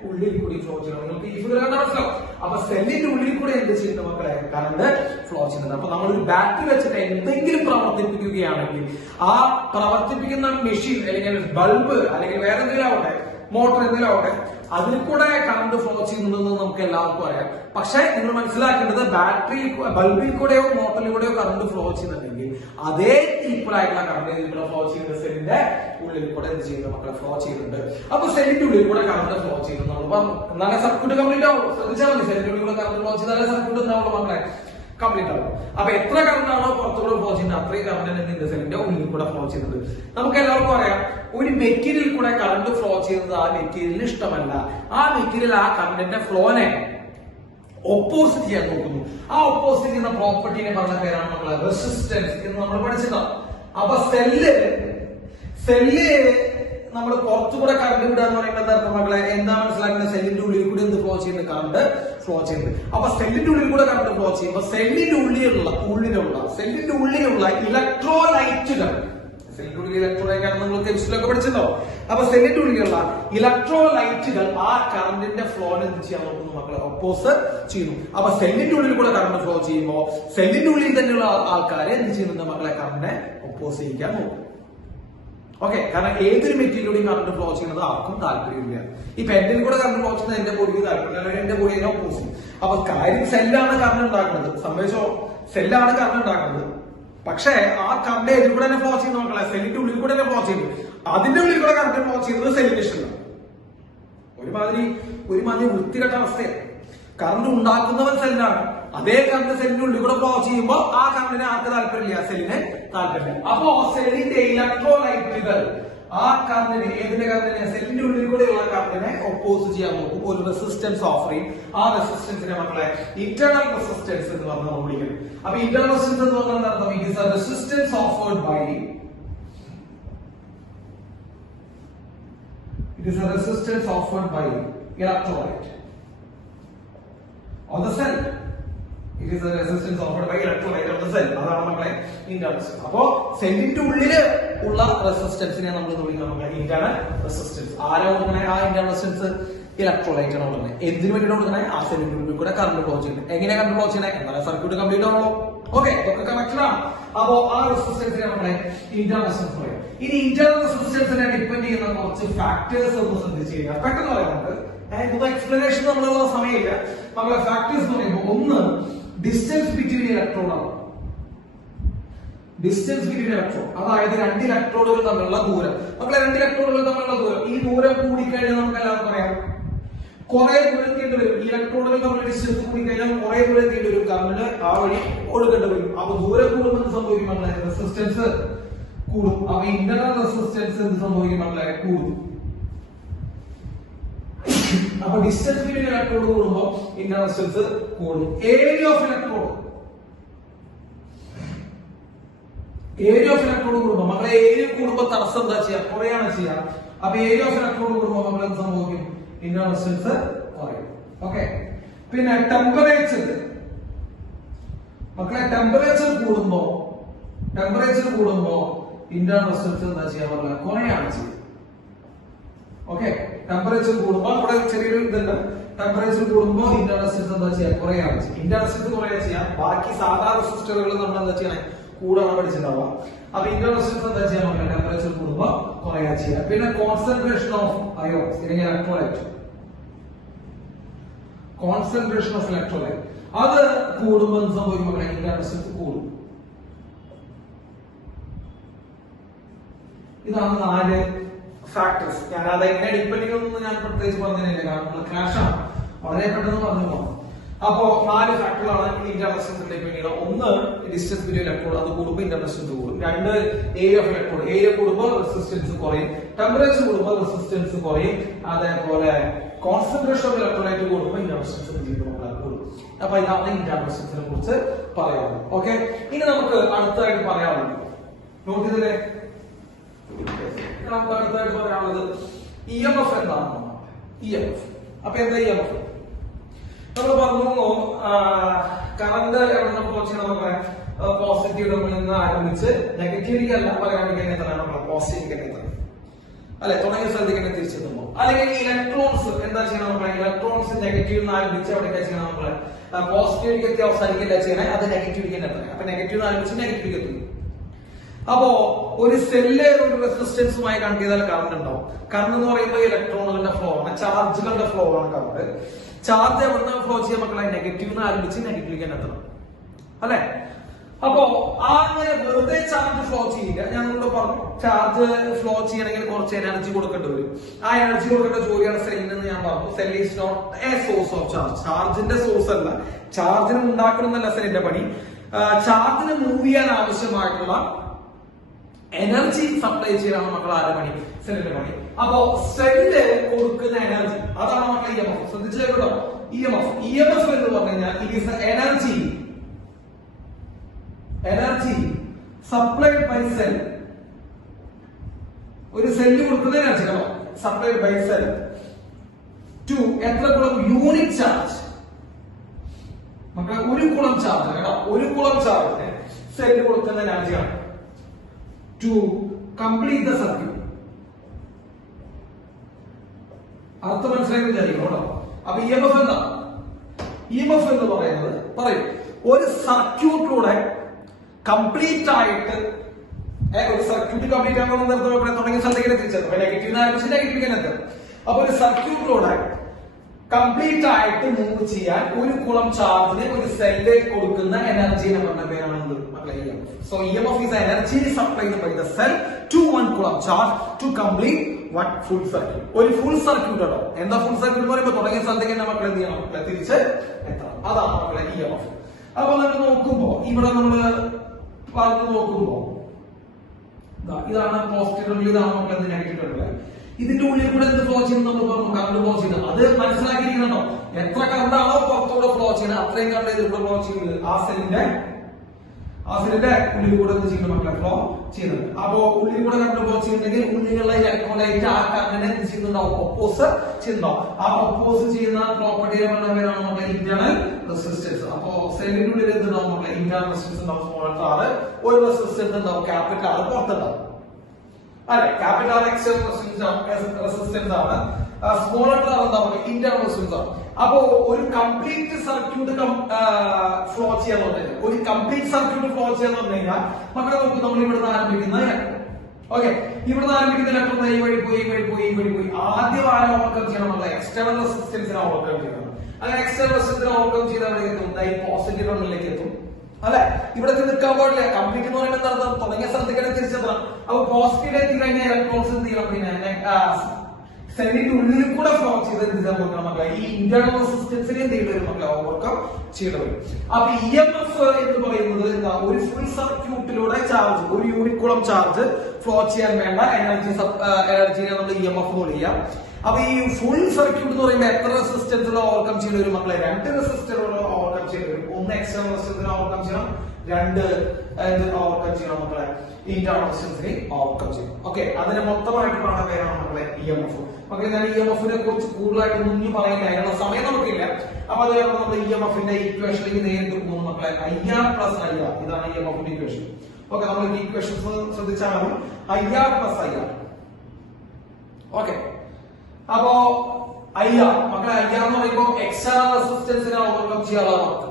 ഉള്ളിൽ കൂടി ഫ്ലോ ചെയ്യണം. നിങ്ങൾക്ക് ഈ ഫിഗർ കണ്ടാൽ മനസ്സിലാവും. അപ്പൊ സെല്ലിന്റെ ഉള്ളിൽ കൂടെ എന്ത് ചെയ്യുന്ന മക്കളെ, കറണ്ട് ഫ്ലോ ചെയ്യുന്നത്. അപ്പൊ നമ്മളൊരു ബാറ്ററി വെച്ചിട്ട് എന്തെങ്കിലും പ്രവർത്തിപ്പിക്കുകയാണെങ്കിൽ ആ പ്രവർത്തിപ്പിക്കുന്ന മെഷീൻ അല്ലെങ്കിൽ ബൾബ് അല്ലെങ്കിൽ വേറെ എന്തെങ്കിലും ആവട്ടെ, മോട്ടർ എന്തെങ്കിലും ആവട്ടെ, അതിൽ കൂടെ കറണ്ട് ഫ്ലോ ചെയ്യുന്നുണ്ടെന്ന് നമുക്ക് എല്ലാവർക്കും അറിയാം. പക്ഷെ നിങ്ങൾ മനസ്സിലാക്കേണ്ടത് ബാറ്ററി ബൾബിൽ കൂടെയോ മോട്ടറിലൂടെയോ കറണ്ട് ഫ്ലോ ചെയ്യുന്നുണ്ടെങ്കിൽ അതേ ഈക്വൽ ആയിട്ടുള്ള കറണ്ട് ഇതിൽ കൂടെ ഫ്ലോ ചെയ്യുന്ന സെല്ലിന്റെ ഉള്ളിൽ കൂടെ എന്ത് ചെയ്യുന്നത് മക്കളെ, ഫ്ലോ ചെയ്യുന്നുണ്ട്. അപ്പൊ സെല്ലിന്റെ ഉള്ളിൽ കൂടെ കറണ്ട് ഫ്ലോ ചെയ്യുന്നു നമ്മൾ പറഞ്ഞു. എന്നാലേ സർക്യൂട്ട് കംപ്ലീറ്റ് ആവും. ശ്രദ്ധിച്ചാൽ മതി, സെല്ലിന്റെ ഉള്ളിൽ കൂടെ കറണ്ട് ഫ്ലോ ചെയ്താലേ സർക്യൂട്ട് എന്താവുള്ളൂ മക്കളെ, കംപ്ലീറ്റ് ആവും. അപ്പൊ എത്ര കറണ്ട് ആണോ പുറത്തുകൂടെ ഫ്ലോ ചെയ്യുന്നത് അത്രയും കറണ്ട് നിന്റെ സെല്ലിന്റെ ഉള്ളിൽ കൂടെ ഫ്ലോ ചെയ്യുന്നത്. നമുക്ക് എല്ലാവർക്കും അറിയാം, ഒരു മെറ്റീരിയൽ കൂടെ കറണ്ട് ഫ്ലോ ചെയ്യുന്നത് ആ മെറ്റീരിയലിന് ഇഷ്ടമല്ല. ആ മെറ്റീരിയൽ ആ കറണ്ടിന്റെ ഫ്ലോനെ ഓപ്പോസിറ്റ് ചെയ്യാൻ നോക്കുന്നു. ആ ഓപ്പോസിറ്റ് ചെയ്യുന്ന പ്രോപ്പർട്ടിനെ പറഞ്ഞ പേരാണ് നമ്മളെ റെസിസ്റ്റൻസ് എന്ന് നമ്മൾ പഠിച്ചിട്ടുണ്ടാവും. അപ്പൊ സെല്ല് നമ്മൾ പുറത്തുകൂടെ കറണ്ട് വിടുക എന്ന് പറയുന്നത് അർത്ഥം മക്കളെ എന്താ മനസ്സിലാക്കുന്നത്, സെല്ലിന്റെ ഉള്ളിൽ കൂടി എന്ത് ഫ്ലോ ചെയ്യുന്നത്, കറണ്ട് ഫ്ലോ ചെയ്യുന്നത്. അപ്പൊ സെല്ലിന്റെ ഉള്ളിൽ കൂടെ കറണ്ട് ഫ്ലോ ചെയ്യുമ്പോൾ സെല്ലിന്റെ ഉള്ളിലുള്ള ഇലക്ട്രോലൈറ്റുകൾ, സെല്ലിന്റെ ഉള്ളിൽ ഇലക്ട്രോലൈറ്റ് ആണ് നമ്മൾ കെമിസ്ട്രിയിലൊക്കെ പഠിച്ചിട്ടുണ്ടോ. അപ്പൊ സെല്ലിന്റെ ഉള്ളിലുള്ള ഇലക്ട്രോലൈറ്റുകൾ ആ കറണ്ടിന്റെ ഫ്ലോനെ എന്ത് ചെയ്യാൻ നോക്കുന്നു മക്കളെ, ഒപ്പോസ് ചെയ്യുന്നു. അപ്പൊ സെല്ലിന്റെ ഉള്ളിൽ കൂടെ കറണ്ട് ഫ്ലോ ചെയ്യുമ്പോൾ സെല്ലിന്റെ ഉള്ളിൽ തന്നെയുള്ള ആൾക്കാരെ എന്ത് ചെയ്യുന്നുണ്ട് മക്കളെ, കറണ്ടിനെ ഒപ്പോസ് ചെയ്യിക്കാൻ നോക്കും. ഓക്കെ, കാരണം ഏതൊരു മെറ്റീരിയലിലൂടെയും കറണ്ട് ഫ്ലോ ചെയ്യുന്നത് ആർക്കും താല്പര്യമില്ല. ഈ പെന്നിൽ കൂടെ കറണ്ട് ഫ്ലോ ചെയ്യുന്നത് എന്റെ ബോഡിക്ക് താല്പര്യമില്ല, എന്റെ ബോഡി അതിനെ ഒപ്പോസ് ചെയ്യും. അപ്പൊ കാര്യം സെല്ലാണ് കറണ്ട് ഉണ്ടാക്കുന്നത്, സംഭവിച്ചോ, സെല്ലാണ് കറണ്ട് ഉണ്ടാക്കുന്നത്. പക്ഷേ ആ കറണ്ട് ഇതിൽ കൂടെ തന്നെ ഫ്ലോ ചെയ്യുന്ന മക്കളെ, സെല്ലിന്റെ ഉള്ളിൽ കൂടെ തന്നെ ഫ്ലോ ചെയ്യുന്നു. അതിന്റെ ഉള്ളിൽ കൂടെ കറണ്ട് ഫ്ലോ ചെയ്യുന്നത് സെല്ലിന് ഇഷ്ടമാണ്. ഒരുമാതിരി വൃത്തികെട്ട അവസ്ഥയാണ്. കറണ്ട് ഉണ്ടാക്കുന്നവൻ സെല്ലാണ്, അതേ കറണ്ട് സെല്ലിന്റെ ഉള്ളിൽ കൂടെ ഫ്ലോ ചെയ്യുമ്പോൾ ആ കറണ്ടിന് ആർക്ക് താല്പര്യമില്ല, സെല്ലിന് താല്പര്യമില്ല. അപ്പോ സെല്ലിന്റെ ഇലക്ട്രോലൈറ്റുകൾ ആ കറണ്ടിനെ, ഏതിന്റെ കറണ്ടിനെ, സെല്ലിന്റെ ഉള്ളിൽ കൂടെയുള്ള കറണ്ടിനെ ഒപ്പോസ് ചെയ്യാൻ നോക്കും, ഒരു റെസിസ്റ്റൻസ് ഓഫർ ചെയ്യും. ആ റെസിസ്റ്റൻസിനെ മക്കളെ ഇന്റേണൽ റെസിസ്റ്റൻസ് എന്ന് പറഞ്ഞാൽ നമ്മൾ വിളിക്കുന്നത്. അപ്പൊ ഇന്റേണൽ റെസിസ്റ്റൻസ് എന്ന് പറഞ്ഞാൽ അർത്ഥം it is a resistance offered by electrolyte on the cell. It is a resistance offered by electrolyte on the cell. അതാണ് മക്കളെ ഇന്റേണൽ. അപ്പോ സെല്ലിന്റെ ഉള്ളില് ഉള്ള റെസിസ്റ്റൻസിനെ നമ്മൾ വിളിക്കുന്നത് മക്കളെ ഇന്റേണൽ റെസിസ്റ്റൻസ്. ആരാ കൊടുക്കണേ ആ ഇന്റേണൽ റെസിസ്റ്റൻസ്? ഇലക്ട്രോലൈറ്റ് ആണ് കൊടുക്കുന്നത്. എന്തിനു വേണ്ടിയിട്ട് കൊടുക്കണേ? ആ സെല്ലിന്റെ ഉള്ളിൽ കൂടെ കറണ്ട് ഫ്ലോ ചെയ്യുന്നത്. എങ്ങനെയാ കറണ്ട് ഫ്ലോ ചെയ്യണേ? എന്നാലും സർക്യൂട്ട് കംപ്ലീറ്റ് ആണല്ലോ. ഓക്കെ, ഇതൊക്കെ കണക്റ്റഡ് ആണ്. അപ്പോ ആ റെസിസ്റ്റൻസിനെ നമ്മളെ ഇന്റേണൽ റെസിസ്റ്റൻസ് പറയും. ഇനി ഇന്റേണൽ റെസിസ്റ്റൻസിനെ ഡിപ്പെൻഡ് ചെയ്യുന്ന കുറച്ച് ഫാക്ടേഴ്സ് ഒന്ന് ശ്രദ്ധിച്ചു കഴിഞ്ഞാൽ പെട്ടെന്ന് പറയാനുണ്ട്. ഇതൊന്നും എക്സ്പ്ലനേഷൻ നമ്മളുള്ള സമയമില്ല. നമ്മളെ ഫാക്ടേഴ്സ് എന്ന് പറയുമ്പോൾ ഒന്ന് ഡിസ്റ്റൻസ് ബിറ്റ്വീൻ ഇലക്ട്രോഡ് ആണ്. ഡിസ്റ്റൻസ് ബിറ്റ്വീൻ ഇലക്ട്രോഡ്, അതായത് രണ്ട് ഇലക്ട്രോഡുകൾ തമ്മിലുള്ള ദൂരം. മക്കളെ, രണ്ട് ഇലക്ട്രോഡുകൾ തമ്മിലുള്ള ദൂരം, ഈ ദൂരം കൂടിക്കഴിഞ്ഞാൽ നമുക്ക് എല്ലാവർക്കും പറയാം കുറെ ദൂരം എത്തിയിട്ട് വരും. ഇലക്ട്രോണുകൾ നമ്മൾ ഡിസ്റ്റൻസ് കൂടി കഴിഞ്ഞാൽ കുറെ ദൂരം എത്തിയിട്ട് വരും. കറണ്ട് ആ വഴി ഒഴുകേണ്ടി വരും. അപ്പൊ ദൂരം കൂടുമ്പോൾ എന്ത് സംഭവിക്കും മക്കളെ? റെസിസ്റ്റൻസ് കൂടും. അപ്പൊ ഇന്റർണൽ റെസിസ്റ്റൻസ് എന്ത് സംഭവിക്കും മക്കളെ? കൂടും. അപ്പൊ ഡിസ്റ്റൻസ് ബിറ്റ്വീൻ ഇലക്ട്രോഡ് കൂടുമ്പോൾ ഇന്റർണൽ റെസിസ്റ്റൻസ് കൂടും. ഏരിയ ഓഫ് ഇലക്ട്രോഡ് കൂടുമ്പോൾ മക്കളെ ഏരിയ കൂടുമ്പോൾ തടസ്സം എന്താ ചെയ്യാ? കുറയാണ് ചെയ്യാം. അപ്പൊ ഏരിയ ഓഫ് ഇലക്ട്രോഡ് കൂടുമ്പോൾ നമ്മൾ എന്ത് സംഭവിക്കും? ഇന്റർണൽ റെസിസ്റ്റൻസ് കുറയും. ഓക്കെ. പിന്നെ ടെമ്പറേച്ചർ മക്കളെ, ടെമ്പറേച്ചർ കൂടുമ്പോ ഇന്റർണൽ റെസിസ്റ്റൻസ് എന്താ ചെയ്യാൻ പറ്റില്ല? കുറയാണ് ചെയ്യുക. ഓക്കെ. ടെമ്പറേച്ചർ കൂടുമ്പോൾ ഇവിടെ ചെറിയൊരു ഇതുണ്ട്. ടെമ്പറേച്ചർ കൂടുമ്പോൾ ഇന്റർണൽ റെസിസ്റ്റൻസ് എന്താ ചെയ്യാം? കുറയാണ് ചെയ്യുക. ഇന്റർണൽ റെസിസ്റ്റൻസ് കുറയാ ചെയ്യാം. ബാക്കി സാധാരണ റെസിസ്റ്ററുകൾ നമ്മൾ എന്താ ചെയ്യണേ? കൂടാണ് പഠിച്ചിട്ടുണ്ടാവുക. അപ്പൊ ഇന്റർണൽ റെസിസ്റ്റൻസ് എന്താ ചെയ്യാൻ പറ്റില്ല? ടെമ്പറേച്ചർ കൂടുമ്പോൾ കുറയാ ചെയ്യാം. പിന്നെ കോൺസെൻട്രേഷൻ ഓഫ് അയോൺസ് അല്ലെങ്കിൽ ഇലക്ട്രോലൈറ്റ് അത് കൂടുമ്പോൾ എന്ത് സംഭവിക്കും മക്കളെ? ഇന്റർണൽ റെസിസ്റ്റൻസ് കൂടും. ഇതാണ് 4 ഫാക്ടേഴ്സ്. ഞാൻ അത് എങ്ങനെ ഡിപ്പെൻഡിംഗ് ഒന്നും ഞാൻ പ്രത്യേകിച്ച് പറഞ്ഞില്ല, കാരണം നമ്മൾ ക്ലാഷ് ആണ്, വളരെ പെട്ടെന്ന് പറഞ്ഞു പോകാം. അപ്പോ 4 ഫാക്ടറുകളാണ് ഇന്റർണൽ റെസിസ്റ്റൻസ് ഡിപ്പെൻഡ് ചെയ്യുന്നത്. ഒന്ന് ഡിസ്റ്റൻസ് ബിറ്റ്വീൻ ഇലക്ട്രോഡ്, അത് കൂടുമ്പോൾ ഇന്റർണൽ റെസിസ്റ്റൻസ് കൂടും. 2 ഏരിയ ഓഫ് ഇലക്ട്രോഡ്, ഏരിയ കൂടുമ്പോൾ റെസിസ്റ്റൻസ് കുറയും. ടെമ്പറേച്ചർ കൂടുമ്പോൾ റെസിസ്റ്റൻസ് കുറയും. അതേപോലെ കോൺസെൻട്രേഷൻ ഓഫ് ഇലക്ട്രോലൈറ്റ് കൂടുമ്പോൾ ഇന്റർണൽ റെസിസ്റ്റൻസ് കൂടും. അപ്പൊ ഇതാണ് ഇന്റർണൽ റെസിസ്റ്റൻസിനെ കുറിച്ച് പറയാനുള്ളത്. ഓക്കെ. ഇനി നമുക്ക് അടുത്തായിട്ട് പറയാനുള്ളത് നോട്ട് ചെയ്തില്ലേ? നമുക്ക് അടുത്തായിട്ട് പറയാനുള്ളത് EMF എന്താണ്? EMF. അപ്പൊ എന്താ EMF? നമ്മൾ പറഞ്ഞു കറണ്ട് എവിടെ ഫ്ലോ ചെയ്യണം മക്കളെ? പോസിറ്റീവ് ടെർമിനലിൽ നിന്ന് ആരംഭിച്ച് നെഗറ്റീവിലേക്ക് അല്ല പറയുകയാണെങ്കിൽ എത്രയാണ് പോസിറ്റീവ് എത്ര അല്ലെ? തുടങ്ങിയ സ്ഥലത്തേക്ക് തന്നെ തിരിച്ചെത്തുമ്പോൾ. അല്ലെങ്കിൽ ഇലക്ട്രോൺസ് എന്താ ചെയ്യണം മക്കളെ? ഇലക്ട്രോൺസ് നെഗറ്റീവ് നിന്ന് ആരംഭിച്ച് എവിടേക്കാ ചെയ്യണം മക്കളെ? പോസിറ്റീവിലേക്ക് എത്തി അവസാനിക്കില്ല ചെയ്യണേ, അത് നെഗറ്റീവിലേക്ക് തന്നെ എത്തണം. അപ്പൊ നെഗറ്റീവ് ആരംഭിച്ച് നെഗറ്റീവിലേക്ക് എത്തുന്നു. അപ്പോ ഒരു സെല്ല് ഒരു റെസിസ്റ്റൻസുമായി കണക്ട് ചെയ്താൽ കറണ്ട് ഉണ്ടാവും. കറണ്ട് എന്ന് പറയുമ്പോൾ ഇലക്ട്രോണുകളുടെ ഫ്ലോ ആണ്, ചാർജുകളുടെ ഫ്ലോ ആണ് കറണ്ട്. ചാർജ് എവിടെ ഫ്ലോ ചെയ്യാൻ മക്കളെ? നെഗറ്റീവ് ആരംഭിച്ച് നെഗറ്റീവിലേക്ക് തന്നെ എത്തണം അല്ലെ? അപ്പോ അങ്ങനെ വെറുതെ ചാർജ് ഫ്ലോ ചെയ്യില്ല. ഞാൻ നിങ്ങളോട് പറഞ്ഞു, ചാർജ് ഫ്ലോ ചെയ്യണമെങ്കിൽ കുറച്ച് എനർജി കൊടുക്കേണ്ടി വരും. ആ എനർജി കൊടുക്കേണ്ട ജോലിയാണ് സെല്ലിന്. ഞാൻ പറഞ്ഞു cell is not a source of charge. ചാർജിന്റെ സോഴ്സ് അല്ല, ചാർജിന് ഉണ്ടാക്കണമെന്നല്ല സെല്ലിന്റെ പണി. ചാർജിന് മൂവ് ചെയ്യാൻ ആവശ്യമായിട്ടുള്ള എനർജി സപ്ലൈ ചെയ്യാനാണ് മക്കൾ ആരുടെ പണി? സെല്ലിന്റെ പണി. അപ്പോ സെല്ല് കൊടുക്കുന്ന എനർജി അതാണ് മക്കൾ EMF. ശ്രദ്ധിച്ചേട്ടോ, EMF എന്ന് പറഞ്ഞു കഴിഞ്ഞാൽ it is energy supplied by cell. ഒരു സെല്ല് കൊടുക്കുന്ന എനർജി കേട്ടോ, സപ്ലൈഡ് ബൈ സെൽ ടു എത്ര കുളം? യൂണിറ്റ് ചാർജ് മക്കളെ, 1 കുളം ചാർജ് കേട്ടോ. 1 കുളം ചാർജിന് സെല്ല് കൊടുക്കുന്ന എനർജിയാണ് ടു കംപ്ലീറ്റ് ദ സർക്യൂട്ട്. അർത്ഥം മനസ്സിലാക്കി വിചാരിക്കണം കേട്ടോ. അപ്പൊ EMF എന്താ? EMF എന്ന് പറയുന്നത് പറയും ഒരു സർക്യൂട്ടിലൂടെ കംപ്ലീറ്റ് ആയിട്ട് ഒരു സർക്യൂട്ട് കംപ്ലീറ്റ് ആകുമ്പോൾ തുടങ്ങിയ സ്ഥലത്തേക്ക് തിരിച്ചെത്തും. നെഗറ്റീവ് ആരംഭിച്ച് നെഗറ്റീവ് എത്തും. അപ്പൊ ഒരു സർക്യൂട്ടിലൂടെ കംപ്ലീറ്റ് ആയിട്ട് മൂവ് ചെയ്യാൻ 1 കുളം ചാർജിന് ഒരു സെല്ലിലേക്ക് കൊടുക്കുന്ന എനർജിനെ പറഞ്ഞ പേരാണ് EMF. So EMF is energy supplied by the cell to 1 coulomb charge to complete what? Full circuit. ഒരു ഫുൾ സർക്യൂട്ട് ആണോ? എന്താ ഫുൾ സർക്യൂട്ട് എന്ന് പറയുമ്പോൾ തുടങ്ങിയ സ്ഥലത്തേക്ക് തന്നെ മക്കളെ എന്ത് ചെയ്യണം? തിരിച്ച് എത്തണം. അതാണ് മക്കളെ EMF. അപ്പൊ നമ്മൾ നോക്കുമ്പോ ഇവിടെ നമ്മള് പറഞ്ഞു നോക്കുമ്പോ ഇതാണ് പോസിറ്റീവ് ടെർമിനൽ, ഇതാണ് മക്കളെ നെഗറ്റീവ് ടെർമിനൽ. ഇതിന്റെ ഉള്ളിൽ കൂടെ എന്ത് ഫ്ലോ ചെയ്യുന്നത് നമ്മൾ പറഞ്ഞു? കറണ്ട് ഫ്ലോ ചെയ്യുന്നത്. അത് മനസ്സിലാക്കിയിരിക്കണോ? എത്ര കറണ്ട് ആണോ പുറത്തൂടെ ഫ്ലോ ചെയ്യുന്നത് അത്രയും കറണ്ട് ഇതിലൂടെ ഫ്ലോ ചെയ്യുന്നത് ആ സെല്ലിന്റെ ഉള്ളിൽ കൂടെ എന്ത് ചെയ്യുന്ന മക്കളെ? ഫ്ലോ ചെയ്യുന്നുണ്ട്. അപ്പോ ഉള്ളിൽ കൂടെ കറണ്ട് ഫ്ലോ ചെയ്യുന്നുണ്ടെങ്കിൽ ഉള്ളിലുള്ള ഇലക്ട്രോലൈറ്റ് ആ കറണ്ടിനെ എന്ത് ചെയ്യുന്നുണ്ടാവും? ഒപ്പോസ് ചെയ്യുന്നുണ്ടാവും. ആ ഒപ്പോസ് ചെയ്യുന്ന പ്രോപ്പർട്ടിയെ പറഞ്ഞ പേരാണ് നമ്മുടെ ഇന്റേണൽ റെസിസ്റ്റൻസ്. അപ്പോ സെല്ലിന്റെ ഉള്ളിൽ എന്തുണ്ടാവും മക്കളെ? ഇന്റേണൽ റെസിസ്റ്റൻസ് ഉണ്ടാവും. സ്മോൾ r ഒരു റെസിസ്റ്റൻസ് ഉണ്ടാവും, ക്യാപിറ്റൽ R പുറത്തുണ്ടാവും അല്ലെ? ക്യാപിറ്റൽ R എക്സ്റ്റേണൽ റെസിസ്റ്റൻസ് ആണ്, സ്മോൾ r എന്താവും? ഇന്റേണൽ റെസിസ്റ്റൻസ് ആണ്. അപ്പോ ഒരു കംപ്ലീറ്റ് സർക്യൂട്ട് ഫ്ലോ ചെയ്യാന്ന് പറഞ്ഞു കഴിഞ്ഞാൽ മക്കളെ നോക്കും, നമ്മൾ ഇവിടുന്ന് ആരംഭിക്കുന്ന ഓക്കെ, ഇവിടുന്ന് ആരംഭിക്കുന്ന ഇലക്ട്രോൺ ഈ വഴി പോയി ആദ്യം ആരും ഓവർകം ചെയ്യണം എന്നുള്ള എക്സ്റ്റേണൽ റെസിസ്റ്റൻസിനെ ഓവർകം ചെയ്യണം. അങ്ങനെ എക്സ്റ്റേണൽ റെസിസ്റ്റൻസിനെ ഓവർകം ചെയ്ത് എവിടേക്ക് എത്തും? പോസിറ്റീവ് ടെർമിനലിലേക്ക് എത്തും അല്ലെ? ഇവിടെ നിൽക്കാൻ പാടില്ല. കംപ്ലീറ്റ് എന്ന് പറയുമ്പോൾ എന്താ? തുടങ്ങിയ സ്ഥലത്തേക്ക് തിരിച്ചെത്തണം. അപ്പൊ പോസിറ്റീവ് എത്തി കഴിഞ്ഞാൽ ഇലക്ട്രോൺസ് എന്ത് ചെയ്യണം? പിന്നെ സെല്ലിന്റെ ഉള്ളിൽ കൂടെ ഫ്ലോ ചെയ്ത് എന്ത് സംഭവിക്കണം മക്കളെ, ഈ ഇന്റേണൽ റെസിസ്റ്റൻസിനെ എന്ത് ചെയ്യേണ്ടി വരും മക്കളെ, ഓവർകം ചെയ്യേണ്ടി വരും. അപ്പൊ EMF എന്ന് പറയുന്നത് എന്താ, ഒരു ഫുൾ സർക്യൂട്ടിലൂടെ ചാർജ്, ഒരു യൂണിറ്റ് കൂളം ചാർജ് ഫ്ലോ ചെയ്യാൻ വേണ്ട എനർജിനെ നമ്മൾ EMF എന്ന് വിളിക്കാം. അപ്പൊ ഈ ഫുൾ സർക്യൂട്ട് എന്ന് പറയുമ്പോൾ എത്ര റെസിസ്റ്റൻസുകൾ ഓവർകം ചെയ്യേണ്ടി വരും മക്കളെ, 2 റെസിസ്റ്ററുകൾ ഓവർകം ചെയ്യേണ്ടി വരും. ഒന്ന് എക്സ്റ്റേണൽ റെസിസ്റ്റൻസിനെ ഓവർകം ചെയ്യണം, 2 ഓവർകം ചെയ്യണം മക്കളെ, ഇന്റേണൽ റെസിസ്റ്റൻസിനെ ഓവർകം ചെയ്യണം. ഓക്കെ, അതിനെ മൊത്തമായിട്ട് പറയുന്ന പേരാണ് മക്കളെ EMF. മക്കളെ ഞാൻ EMF-നെ കുറിച്ച് കൂടുതലായിട്ട് ഒന്നും പറയുന്നില്ല, അതിനുള്ള സമയം നമുക്കില്ല. അപ്പൊ അതുപോലെ നമ്മൾ EMF-ന്റെ ഇക്വേഷനിലേക്ക് നേരിട്ട് പോകുന്നു മക്കളെ, IR പ്ലസ് IR, ഇതാണ് EMF-ന്റെ ഇക്വേഷൻ. ഓക്കെ, നമ്മൾ ഈ ഇക്വേഷൻസ് ശ്രദ്ധിച്ചാൽ മതി, IR പ്ലസ് IR. ഓക്കെ, അപ്പോ IR മക്കളെ, IR എന്ന് പറയുമ്പോൾ എക്സ്റ്റേണൽ റെസിസ്റ്റൻസിനെ ഓവർകം ചെയ്യാനുള്ള വർക്ക്,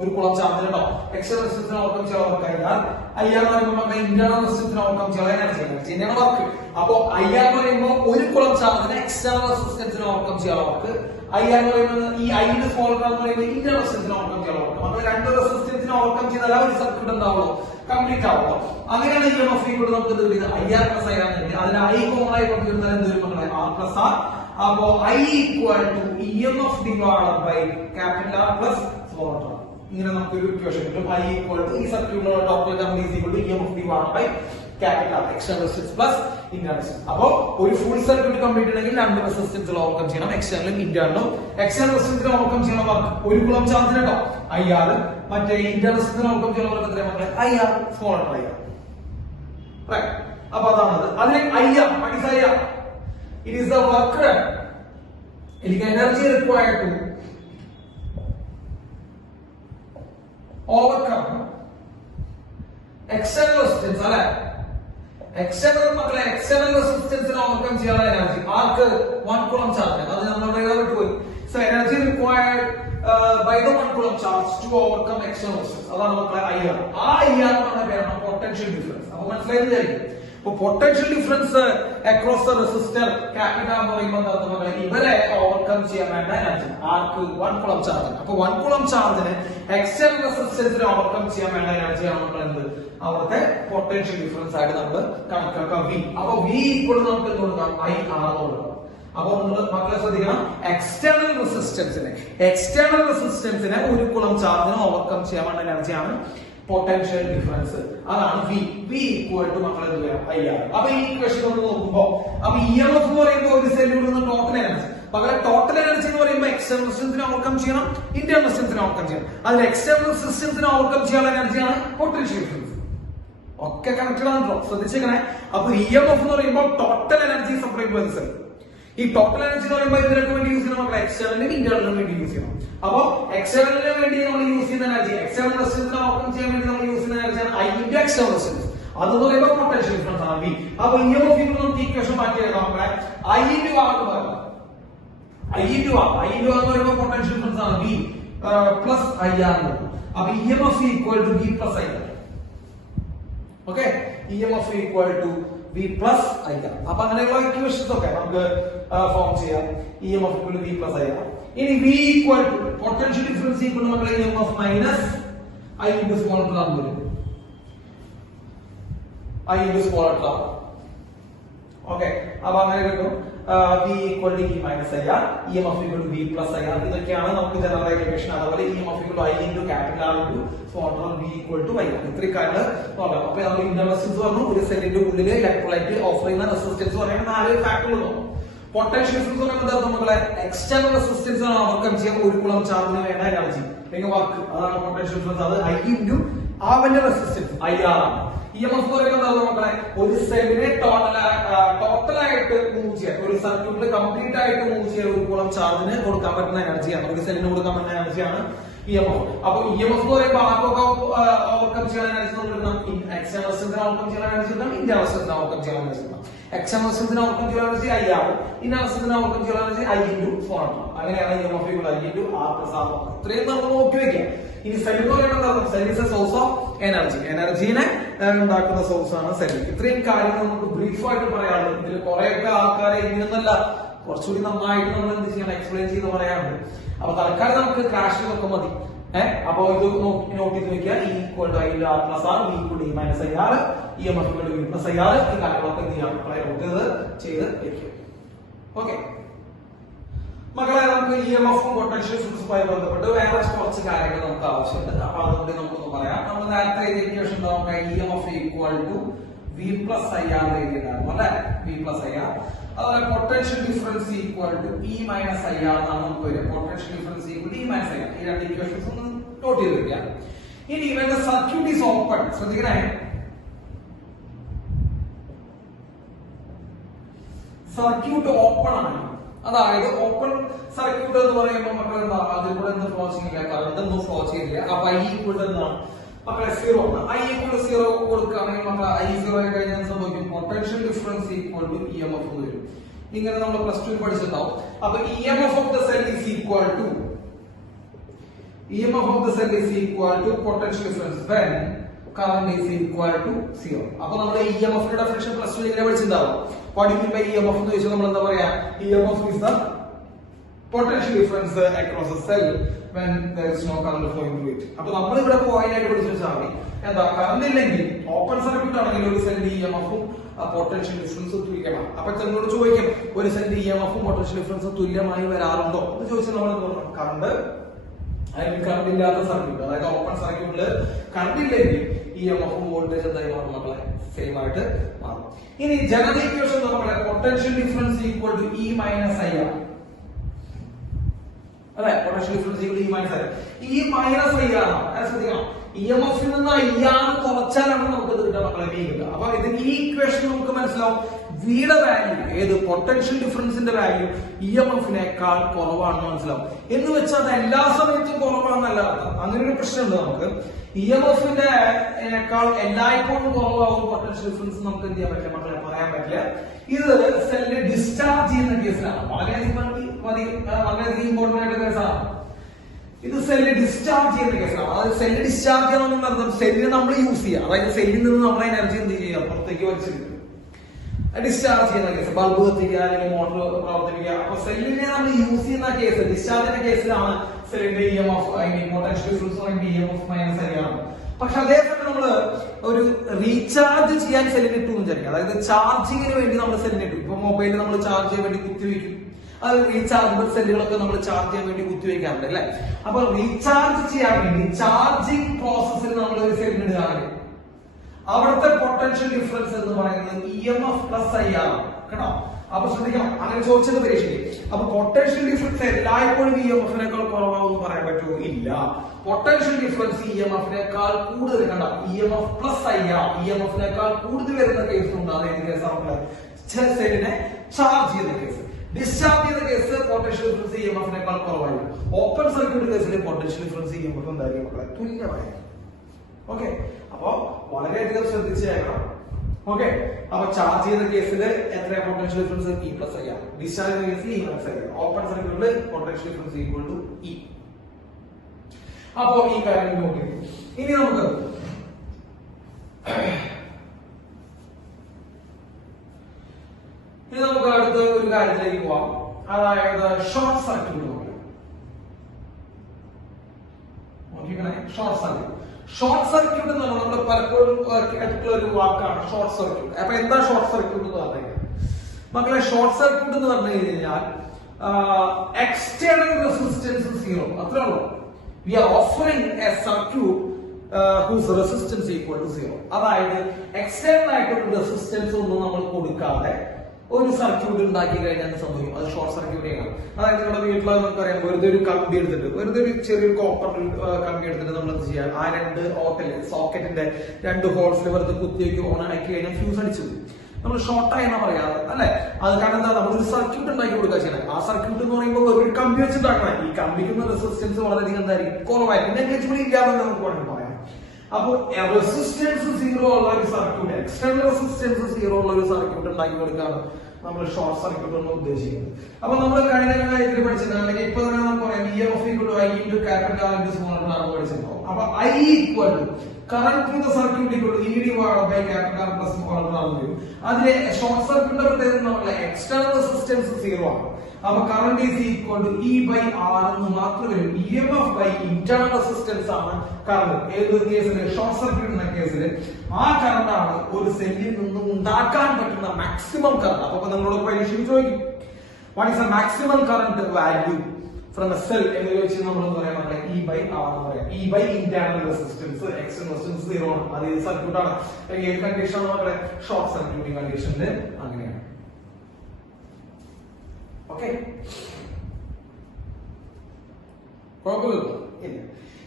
ഒരു കുളം ചാർജിനുണ്ടോ എക്സ്റ്റേണൽ റെസിസ്റ്റൻസിനെ ഓവർകം ചെയ്യാനുള്ള വർക്ക് IR എന്ന് പറയുമ്പോൾ മക്കളെ ഇന്റേണൽ റെസിസ്റ്റൻസിനെ ഓവർകം ചെയ്യാനുള്ള എനർജിയാണ് വർക്ക്. അപ്പോ IR എന്ന് പറയുമ്പോൾ ഒരു കുളം ചാർജിന് എക്സ്റ്റേണൽ റെസിസ്റ്റൻസിനെ ഓവർകം ചെയ്യാനുള്ള വർക്ക്, IR എന്ന് പറയുന്നത് ഈ ഐഡ് ഫോൾഡർ എന്ന് പറയുന്നത് ഇന്റേണൽ റെസിസ്റ്റൻസിനെ ഓവർകം ചെയ്യാനുള്ള വർക്ക്. നമ്മൾ 2 റെസിസ്റ്റൻസിനെ ഓവർകം ചെയ്താൽ ഒരു സർക്യൂട്ട് ഉണ്ടാവുള്ളൂ, കംപ്ലീറ്റ് ആവുള്ളൂ. അങ്ങനെയാണ് EMF കൂടെ നമുക്ക് ഇത് കിട്ടിയത് IR പ്ലസ് IR എന്ന്. അതിൽ I കോമൺ ആയി കൊടുത്തിരുന്നാൽ എന്ത് വരും മക്കളെ, R പ്ലസ് R. അപ്പോ I equal to EMF divided by capital R plus small r. ഇങ്ങനെ നമുക്ക് ഒരു ഇക്വേഷൻ കിട്ടും. I ഈക്വൽ ടു ഈ സർക്യൂട്ടിലുള്ള total current is equal to EMF divided by capital R, external resistance plus internal resistance. അപ്പോ ഒരു ഫുൾ സർക്യൂട്ട് കംപ്ലീറ്റ് ആണെങ്കിൽ 2 റെസിസ്റ്റൻസുകൾ ഓവർകം ചെയ്യണം, എക്സ്റ്റേണലും ഇന്റേണലും. എക്സ്റ്റേണൽ റെസിസ്റ്റൻസിനെ ഓവർകം ചെയ്യണം വർക്ക് ഒരു കുളം ചാർജിനുണ്ടോ IR, മറ്റേ ഇന്റേണൽ റെസിസ്റ്റൻസിനെ ഓവർകം ചെയ്യണം വർക്ക് എത്രയാണ് മക്കളെ, IR സ്മോൾ IR. റൈറ്റ്, അപ്പൊ അതാണ് അതിന് IR. what is IR? It is the work done, it is energy required to overcome external resistance. അല്ലെ, എക്സ്റ്റേണൽ മക്കളെ, എക്സ്റ്റേണൽ റെസിസ്റ്റൻസിനെ ഓവർകം ചെയ്യാനുള്ള എനർജി ആർക്ക്, 1 കൂളം ചാർജ്, അത് നമ്മളുടെ വിട്ടുപോയി. So energy required by the 1 coulomb charge to overcome external resistance, അതാണ് മക്കളെ IR. ആ IR എന്ന് പറഞ്ഞ പേരാണ് പൊട്ടൻഷ്യൽ ഡിഫറൻസ്. അപ്പൊ മനസ്സിലായില്ലായിരിക്കും. അപ്പൊ potential difference across the resistor capital എന്ന് പറയുമ്പോൾ എന്താ മക്കളെ, ഇവരെ ഓവർകം ചെയ്യാൻ വേണ്ട എനർജി ആർക്ക്, 1 കൂളം ചാർജ്. അപ്പൊ 1 കൂളം ചാർജിന് എക്സ്റ്റേണൽ റെസിസ്റ്റൻസിനെ ഓവർകം ചെയ്യാൻ വേണ്ട എനർജിയാണ് നമ്മൾ എന്ത്, അവിടുത്തെ പൊട്ടൻഷ്യൽ ഡിഫറൻസ് ആയിട്ട് നമ്മൾ കണക്കാക്കാം V. അപ്പൊ V ഈക്വൽ നമുക്ക് എന്ത് കൊടുക്കാം, IR എന്ന് കൊടുക്കാം. അപ്പൊ നിങ്ങൾ മക്കളെ ശ്രദ്ധിക്കണം, എക്സ്റ്റേണൽ റെസിസ്റ്റൻസിനെ ഒരു കുളം ചാർജിന് ഓവർകം ചെയ്യാൻ വേണ്ട എനർജിയാണ് പൊട്ടൻഷ്യൽ ഡിഫറൻസ്, അതാണ് V ഈക്വൽ ടു മക്കളെ IR. അപ്പൊ ഈ ഇക്വേഷൻ നമ്മൾ നോക്കുമ്പോൾ അപ്പൊ EMF എന്ന് പറയുമ്പോൾ ഒരു സെല്ലിലുള്ള ടോട്ടൽ എനർജി, പകരം ടോട്ടൽ എനർജി എന്ന് പറയുമ്പോൾ എക്സ്റ്റേണൽ റെസിസ്റ്റൻസിനെ ഓവർകം ചെയ്യണം, ഇന്റേണൽ റെസിസ്റ്റൻസിനെ ഓവർകം ചെയ്യണം. അതിൽ എക്സ്റ്റേണൽ റെസിസ്റ്റൻസിനെ ഓവർകം ചെയ്യാനുള്ള എനർജിയാണ് പൊട്ടൻഷ്യൽ ഡിഫറൻസ്. ഒക്കെ കണക്റ്റഡ് ആണല്ലോ, ശ്രദ്ധിച്ചേക്കണേ. അപ്പൊ EMF എന്ന് പറയുമ്പോൾ total energy separate by the cell. ഈ ടോട്ടൽ എനർജി എന്ന് പറയുമ്പോൾ ഇതിനൊക്കെ വേണ്ടി യൂസ് ചെയ്യണം, എക്സ്റ്റേണലിനും ഇന്റേണലിനും വേണ്ടി യൂസ് ചെയ്യണം. അപ്പൊ എക്സ്റ്റേണലിന് വേണ്ടി നമ്മൾ യൂസ് ചെയ്യുന്ന എനർജി, എക്സ്റ്റേണൽ റെസിസ്റ്റൻസിനെ ഓവർകം ചെയ്യാൻ വേണ്ടി നമ്മൾ യൂസ് ചെയ്യുന്ന എനർജിയാണ് I into എക്സ്റ്റേണൽ റെസിസ്റ്റൻസ്. അതെന്ന് പറയുമ്പോൾ പൊട്ടൻഷ്യൽ ഡിഫറൻസ് ആണ് V. അപ്പൊ EMF നമുക്ക് ഇക്വേഷൻ മാറ്റി എഴുതാം മക്കളെ, I into R എന്ന് പറയാം. I into R എന്ന് പറയുമ്പോൾ പൊട്ടൻഷ്യൽ ഡിഫറൻസ് ആണ് V പ്ലസ് IR. അപ്പൊ EMF equal to V plus IR. Okay, EMF equal to V plus IR. അപ്പൊ അങ്ങനെയുള്ള ഇക്വേഷൻസ് ഒക്കെ നമുക്ക് ഫോം ചെയ്യാം. EMF equal to V plus IR. ഇനി V equal to potential difference equal to മക്കളെ EMF minus I into small r വരും, I into small r. Okay, അപ്പൊ അങ്ങനെ കിട്ടും V equal to E minus IR, EMF equal to V plus IR. ഇതൊക്കെയാണ് നമുക്ക് ജനറൽ ഇക്വേഷൻ. അതുപോലെ EMF equal to I into capital R into small r, V equal to IR. ഇത്രയും കാര്യങ്ങൾ നോക്കാം. അപ്പൊ നമ്മൾ ഇന്റേണൽ റെസിസ്റ്റൻസ് പറഞ്ഞു, ഒരു സെല്ലിന്റെ ഉള്ളിൽ ഇലക്ട്രോലൈറ്റ് ഓഫർ ചെയ്യുന്ന റെസിസ്റ്റൻസ് പറയുന്ന 4 ഫാക്ടറുകൾ നോക്കാം. പൊട്ടൻഷ്യൽ ഡിഫറൻസ് പറയുന്നത് നമ്മളെ എക്സ്റ്റേണൽ റെസിസ്റ്റൻസ് ആണ് ഓവർകം ചെയ്യാൻ ഒരു കുളം ചാർജിന് വേണ്ട എനർജി അല്ലെങ്കിൽ വർക്ക്, അതാണ് പൊട്ടൻഷ്യൽ ഡിഫറൻസ്. അത് I into അവന്റെ റെസിസ്റ്റൻസ് IR ആണ്. EMF പറയുന്നത് മക്കളെ ഒരു സെല്ലിനെ ടോട്ടലായിട്ട് മൂവ് ചെയ്യാൻ, ഒരു സർക്യൂട്ടിൽ കംപ്ലീറ്റ് ആയിട്ട് മൂവ് ചെയ്യാൻ ഒരു കുളം ചാർജിന് കൊടുക്കാൻ പറ്റുന്ന എനർജിയാണ്, ഒരു സെല്ലിന് കൊടുക്കാൻ പറ്റുന്ന എനർജിയാണ് EMF. അപ്പൊ EMF എന്ന് പറയുമ്പോൾ ആർക്കൊക്കെ ഓവർകം ചെയ്യാൻ എനർജി നമ്മൾ എക്സ്റ്റേണൽ റെസിസ്റ്റൻസിനെ ഓവർകം ചെയ്യാൻ എനർജി ഉണ്ടാവും, ഇന്റേണൽ റെസിസ്റ്റൻസിനെ ഓവർകം ചെയ്യാൻ എനർജി ഉണ്ടാവും. എക്സ്റ്റേണൽ റെസിസ്റ്റൻസിനെ ഓവർകം ചെയ്യാൻ എനർജി IR, ഇന്റേണൽ റെസിസ്റ്റൻസിനെ ഓവർകം ചെയ്യാൻ എനർജി I into 4. അങ്ങനെയാണ് EMF equal I into R plus R. ഇത്രയും നമ്മൾ നോക്കി വെക്കാം. ഇനി സെൽ എന്ന് പറയുന്നത് cell is a source of energy, എനർജീനെ ഉണ്ടാക്കുന്ന സോഴ്സ് ആണ് സെൽ. ഇത്രയും കാര്യങ്ങൾ നമുക്ക് ബ്രീഫ് ആയിട്ട് പറയാനുള്ളത്. ഇതിൽ കുറെയൊക്കെ ആൾക്കാരെ ഇങ്ങനെയൊന്നല്ല, കുറച്ചുകൂടി നന്നായിട്ട് നമ്മൾ എന്ത് ചെയ്യണം, എക്സ്പ്ലെയിൻ ചെയ്ത് പറയാറുണ്ട്. അപ്പൊ തൽക്കാലം നമുക്ക് ക്രാഷ് ഒക്കെ മതി. അപ്പൊ ഇത് നോട്ട് ചെയ്ത് വെക്കുക. E equal to I R plus R, V equal to E minus IR, EMF equal to V plus IR. ഈ കാര്യങ്ങളൊക്കെ എന്ത് ചെയ്യാം, നോട്ട് ചെയ്ത് വെക്കുക. ഓക്കെ മക്കളെ, നമുക്ക് EMF-ഉം പൊട്ടൻഷ്യൽ ഡിഫറൻസുമായി ബന്ധപ്പെട്ട് വേറെ കുറച്ച് കാര്യങ്ങൾ നമുക്ക് ആവശ്യമുണ്ട്. അപ്പൊ അതുകൊണ്ട് നമുക്കൊന്ന് പറയാം. നമ്മൾ നേരത്തെ എഴുതിയ ഇക്വേഷൻ നോക്കാം. EMF equal to V plus IR എഴുതിയിട്ടുണ്ടായിരുന്നു അല്ലെ, V പ്ലസ് IR. അതുപോലെ potential difference equal to E minus IR എന്നാണ് നമുക്ക് വരിക. Potential difference equal to E minus IR. ഈ രണ്ട് ഇക്വേഷൻസ് ഒന്ന് നോട്ട് ചെയ്ത് വെക്കുക. ഇനി ഇവന്റെ സർക്യൂട്ട് ഈസ് ഓപ്പൺ. ശ്രദ്ധിക്കണേ, സർക്യൂട്ട് ഓപ്പൺ ആണ്. അതായത് ഓപ്പൺ സർക്യൂട്ട് എന്ന് പറയുമ്പോൾ മക്കളെ എന്താ, അതിൽ കൂടെ എന്ത് ഫ്ലോ ചെയ്യില്ല, കറണ്ട് ഒന്നും ഫ്ലോ ചെയ്യില്ല. അപ്പൊ I ഈക്വൽ ടു എന്താണ് മക്കളെ 0 ആണ്. I ഈക്വൽ ടു 0 കൊടുക്കുകയാണെങ്കിൽ മക്കളെ I 0 ആയി കഴിഞ്ഞാൽ സംഭവിക്കും potential difference equal to EMF എന്ന് വരും. ഇങ്ങനെ നമ്മൾ പ്ലസ് 2 പഠിച്ചിട്ടുണ്ടാവും. അപ്പൊ EMF of the cell is equal to potential difference when current is equal to 0. അപ്പൊ നമ്മൾ EMF ന്റെ ഡെഫിനിഷൻ പ്ലസ് 2 ഇങ്ങനെ പഠിച്ചിട്ടുണ്ടാവും. പഠിക്കുമ്പോൾ EMF എന്ന് ചോദിച്ചാൽ നമ്മൾ എന്താ പറയാ, EMF is the potential difference across a cell when there is no current flowing through it. അപ്പൊ നമ്മൾ ഇവിടെ പോയിന്റ് ആയിട്ട് പഠിച്ചാൽ മതി എന്താ, കറണ്ട് ഇല്ലെങ്കിൽ ഓപ്പൺ സർക്യൂട്ട് ആണെങ്കിൽ ഒരു സെല്ലിന്റെ EMF-ഉം പൊട്ടൻഷ്യൽ ഡിഫറൻസും തുല്യമാണ്. അപ്പൊ നമ്മളോട് ചോദിക്കും ഒരു സെല്ലിന്റെ EMF-ഉം പൊട്ടൻഷ്യൽ ഡിഫറൻസും തുല്യമായി വരാറുണ്ടോ എന്ന് ചോദിച്ചാൽ നമ്മൾ എന്താ പറയുക, കറണ്ട് കറണ്ട് ഇല്ലാത്ത സർക്യൂട്ട്, അതായത് ഓപ്പൺ സർക്യൂട്ടില് കറണ്ട് ഇല്ലെങ്കിൽ EMF-ഉം വോൾട്ടേജ് എന്തായി മാറും മക്കളെ, സെയിം ആയിട്ട് മാറും. ഇനി ജനറൽ ഇക്വേഷൻ നമ്മളെ potential difference equal to E minus IR അല്ലെ, potential difference equal to E minus IR. E minus IR ആണ്. ശ്രദ്ധിക്കണം, EMF-ൽ നിന്ന് IR കുറച്ചാലാണ് നമുക്ക് ഇത് കിട്ടുക മക്കളെ, V കിട്ടുക. അപ്പൊ ഇതിന്റെ ഈ ഇക്വേഷൻ നമുക്ക് മനസ്സിലാവും വിയുടെ വാല്യൂ, ഏത് പൊട്ടൻഷ്യൽ ഡിഫറൻസിന്റെ വാല്യൂ EMF-നേക്കാൾ കുറവാണെന്ന് മനസ്സിലാവും. എന്ന് വെച്ചാൽ അത് എല്ലാ സമയത്തും കുറവാണെന്നല്ല അർത്ഥം. അങ്ങനെ ഒരു പ്രശ്നമുണ്ട് നമുക്ക്. EMF-നേക്കാൾ എല്ലായ്പ്പോഴും കുറവാകും പൊട്ടൻഷ്യൽ ഡിഫറൻസ് നമുക്ക് എന്ത് ചെയ്യാൻ പറ്റില്ല മക്കളെ, പറയാൻ പറ്റില്ല. ഇത് സെല്ലിനെ ഡിസ്ചാർജ് ചെയ്യുന്ന കേസിലാണ് വളരെയധികം ഇമ്പോർട്ടന്റ് ആയിട്ട് കേസാണ്. ഇത് സെല്ല് ഡിസ്ചാർജ് ചെയ്യുന്ന കേസാണ്. അതായത് സെല്ല് ഡിസ്ചാർജ് ചെയ്യണമെന്ന് അർത്ഥം സെല്ലിനെ നമ്മൾ യൂസ് ചെയ്യുക, അതായത് സെല്ലിൽ നിന്ന് നമ്മളെ എനർജി എന്ത് ചെയ്യുക, പുറത്തേക്ക് വലിച്ചെടുക്കുക. ഡിസ്ചാർജ് ചെയ്യുന്ന കേസ്, ബൾബ് കത്തിക്കുക അല്ലെങ്കിൽ മോട്ടോർ പ്രവർത്തിപ്പിക്കുക. അപ്പൊ സെല്ലിനെ നമ്മൾ യൂസ് ചെയ്യുന്ന കേസ്, ഡിസ്ചാർജ് ചെയ്യുന്ന കേസിലാണ് സെല്ലിന്റെ EMF potential difference EMF minus IR. പക്ഷെ അതേസമയം നമ്മള് ഒരു റീചാർജ് ചെയ്യാൻ സെല്ലിനെ ഇട്ടു എന്ന് വിചാരിക്കുക, അതായത് ചാർജിങ്ങിന് വേണ്ടി നമ്മൾ സെല്ലിനെ ഇട്ടു. ഇപ്പൊ മൊബൈലിൽ നമ്മൾ ചാർജ് ചെയ്യാൻ വേണ്ടി കുത്തിവെക്കും, അത് റീചാർജബിൾ സെല്ലുകളൊക്കെ നമ്മൾ ചാർജ് ചെയ്യാൻ വേണ്ടി കുത്തിവെക്കാറുണ്ട് അല്ലെ. അപ്പൊ റീചാർജ് ചെയ്യാൻ വേണ്ടി ചാർജിങ് പ്രോസസ്സിൽ നമ്മൾ ഒരു സെല്ലിന് ഇടുകയാണെങ്കിൽ അവിടുത്തെ പൊട്ടൻഷ്യൽ ഡിഫറൻസ് എന്ന് പറയുന്നത് EMF പ്ലസ് IR കേട്ടോ. അപ്പൊ ശ്രദ്ധിക്കണം, അങ്ങനെ ചോദിച്ചത് പരീക്ഷയ്ക്ക്. അപ്പൊ പൊട്ടൻഷ്യൽ ഡിഫറൻസ് എല്ലായ്പ്പോഴും EMF-നേക്കാൾ കുറവാകും പറയാൻ പറ്റുമോ? ഇല്ല. പൊട്ടൻഷ്യൽ ഡിഫറൻസ് EMF-നേക്കാൾ കൂടുതൽ കണ്ട, EMF പ്ലസ് IR EMF-നേക്കാൾ കൂടുതൽ വരുന്ന കേസ് ഉണ്ട്. അതായത് കേസാണ് സെല്ലിനെ ചാർജ് ചെയ്യുന്ന കേസ്. ഡിസ്ചാർജ് ചെയ്യുന്ന കേസ് പൊട്ടൻഷ്യൽ ഡിഫറൻസ് EMF-നേക്കാൾ കുറവായിരിക്കും. ഓപ്പൺ സർക്യൂട്ട് കേസിൽ പൊട്ടൻഷ്യൽ ഡിഫറൻസ് EMF എന്തായിരിക്കും മക്കളെ, തുല്യമായിരിക്കും. ഓക്കെ, അപ്പൊ വളരെയധികം ശ്രദ്ധിച്ചേക്കണം. ഓക്കെ, അപ്പൊ ചാർജ് ചെയ്യുന്ന കേസിൽ എത്ര potential difference E plus IR, discharge ചെയ്യുന്ന കേസിൽ E മൈനസ് IR, ഓപ്പൺ സർക്യൂട്ടിൽ potential difference equal to E. അപ്പോ ഈ കാര്യം നോക്കി. ഇനി നമുക്ക് അടുത്ത ഒരു കാര്യത്തിലേക്ക് പോവാം, അതായത് ഷോർട്ട് സർക്യൂട്ട് നോക്കാം. ഷോർട്ട് സർക്യൂട്ട് എന്ന് പറഞ്ഞാൽ നമ്മൾ പലപ്പോഴും കേട്ടിട്ടുള്ള ഒരു വാക്കാണ് ഷോർട്ട് സർക്യൂട്ട്. അപ്പൊ എന്താ ഷോർട്ട് സർക്യൂട്ട് എന്ന് പറഞ്ഞു കഴിഞ്ഞാൽ മക്കളെ, ഷോർട്ട് സർക്യൂട്ട് എന്ന് പറഞ്ഞു കഴിഞ്ഞാൽ എക്സ്റ്റേണൽ റെസിസ്റ്റൻസ് 0, അത്രേ ഉള്ളൂ. We are offering a circuit whose resistance equal to 0. അതായത് എക്സ്റ്റേണൽ ആയിട്ടൊരു റെസിസ്റ്റൻസ് ഒന്നും നമ്മൾ കൊടുക്കാതെ ഒരു സർക്യൂട്ട് ഉണ്ടാക്കി കഴിഞ്ഞാൽ സംഭവിക്കും, അത് ഷോർട്ട് സർക്യൂട്ട് ചെയ്യണം. അതായത് നമ്മുടെ വീട്ടിൽ നമുക്കറിയാം, വെറുതെ ഒരു കമ്പി എടുത്തിട്ട്, വെറുതെ ഒരു ചെറിയൊരു കോപ്പർ കമ്പി എടുത്തിട്ട് നമ്മൾ എന്ത് ചെയ്യാം, ആ രണ്ട് സോക്കറ്റിന്റെ രണ്ട് ഹോൾസിൽ വെറുതെ കുത്തിയേക്ക് ഓൺ ആക്കി കഴിഞ്ഞാൽ ഫ്യൂസ് അടിച്ചു നമ്മൾ ഷോർട്ടായി എന്നാ പറയാറ് അല്ലെ. അത് കാരണം എന്താ, നമ്മളൊരു സർക്യൂട്ട് ഉണ്ടാക്കി കൊടുക്കുക ചെയ്യണം. ആ സർക്യൂട്ട് എന്ന് പറയുമ്പോൾ ഒരു കമ്പി വെച്ചിട്ടാക്കണം. ഈ കമ്പിക്കുന്ന റെസിസ്റ്റൻസ് വളരെയധികം എന്തായിരിക്കും, കുറവായിരിക്കും, നെഗ്ലിജിബിൾ ഇല്ലാതെന്ന് നമുക്ക് വേണമെങ്കിൽ പറയാം. അപ്പൊ റെസിസ്റ്റൻസ് 0 ഉള്ള ഒരു സർക്യൂട്ട്, എക്സ്റ്റേണൽ റെസിസ്റ്റൻസ് 0 ഉള്ള ഒരു സർക്യൂട്ട് ഉണ്ടാക്കി കൊടുക്കാണ് നമ്മൾ ഷോർട്ട് സർക്യൂട്ട് എന്ന് ഉദ്ദേശിക്കുന്നത്. അപ്പൊ നമ്മൾ കഴിഞ്ഞ കാര്യത്തിൽ പഠിച്ചത്, അല്ലെങ്കിൽ ഇപ്പൊ തന്നെ നമുക്ക് പറയാം EMF equal to I into capital R into small r പഠിച്ചിട്ടുണ്ടോ. അപ്പൊ I equal to current through the circuit equal to E divided by capital R plus small r വരും. അതിലെ ഷോർട്ട് സർക്യൂട്ടിന്റെ പ്രത്യേകത നമ്മളെ എക്സ്റ്റേണൽ റെസിസ്റ്റൻസ് 0 ആണ്. അപ്പൊ current is equal to E by R എന്ന് മാത്രം വരും. EMF by ഇന്റേണൽ റെസിസ്റ്റൻസ് ആണ് കറന്റ്. ഏതൊരു കേസില്, ഷോർട്ട് സർക്യൂട്ട് എന്ന കേസില് ആ കറന്റ് ആണ് ഒരു സെല്ലിൽ നിന്നും ഉണ്ടാക്കാൻ പറ്റുന്ന മാക്സിമം കറന്റ്. അപ്പൊ നിങ്ങളോട് പരീക്ഷയിൽ ചോദിക്കും what is the maximum current value from A cell എന്ന് ചോദിച്ചാൽ നമ്മൾ പറയാം നമ്മളെ E by R എന്ന് പറയാം. E by internal resistance, external resistance 0 ആണ്. അത് ഏത് സർക്യൂട്ട് ആണ്, ഏത് കണ്ടീഷൻ ആണ് നമ്മുടെ ഷോർട്ട് സർക്യൂട്ടിംഗ് കണ്ടീഷനിൽ അങ്ങനെയാണ്. ഓക്കെ, കുഴപ്പമില്ല.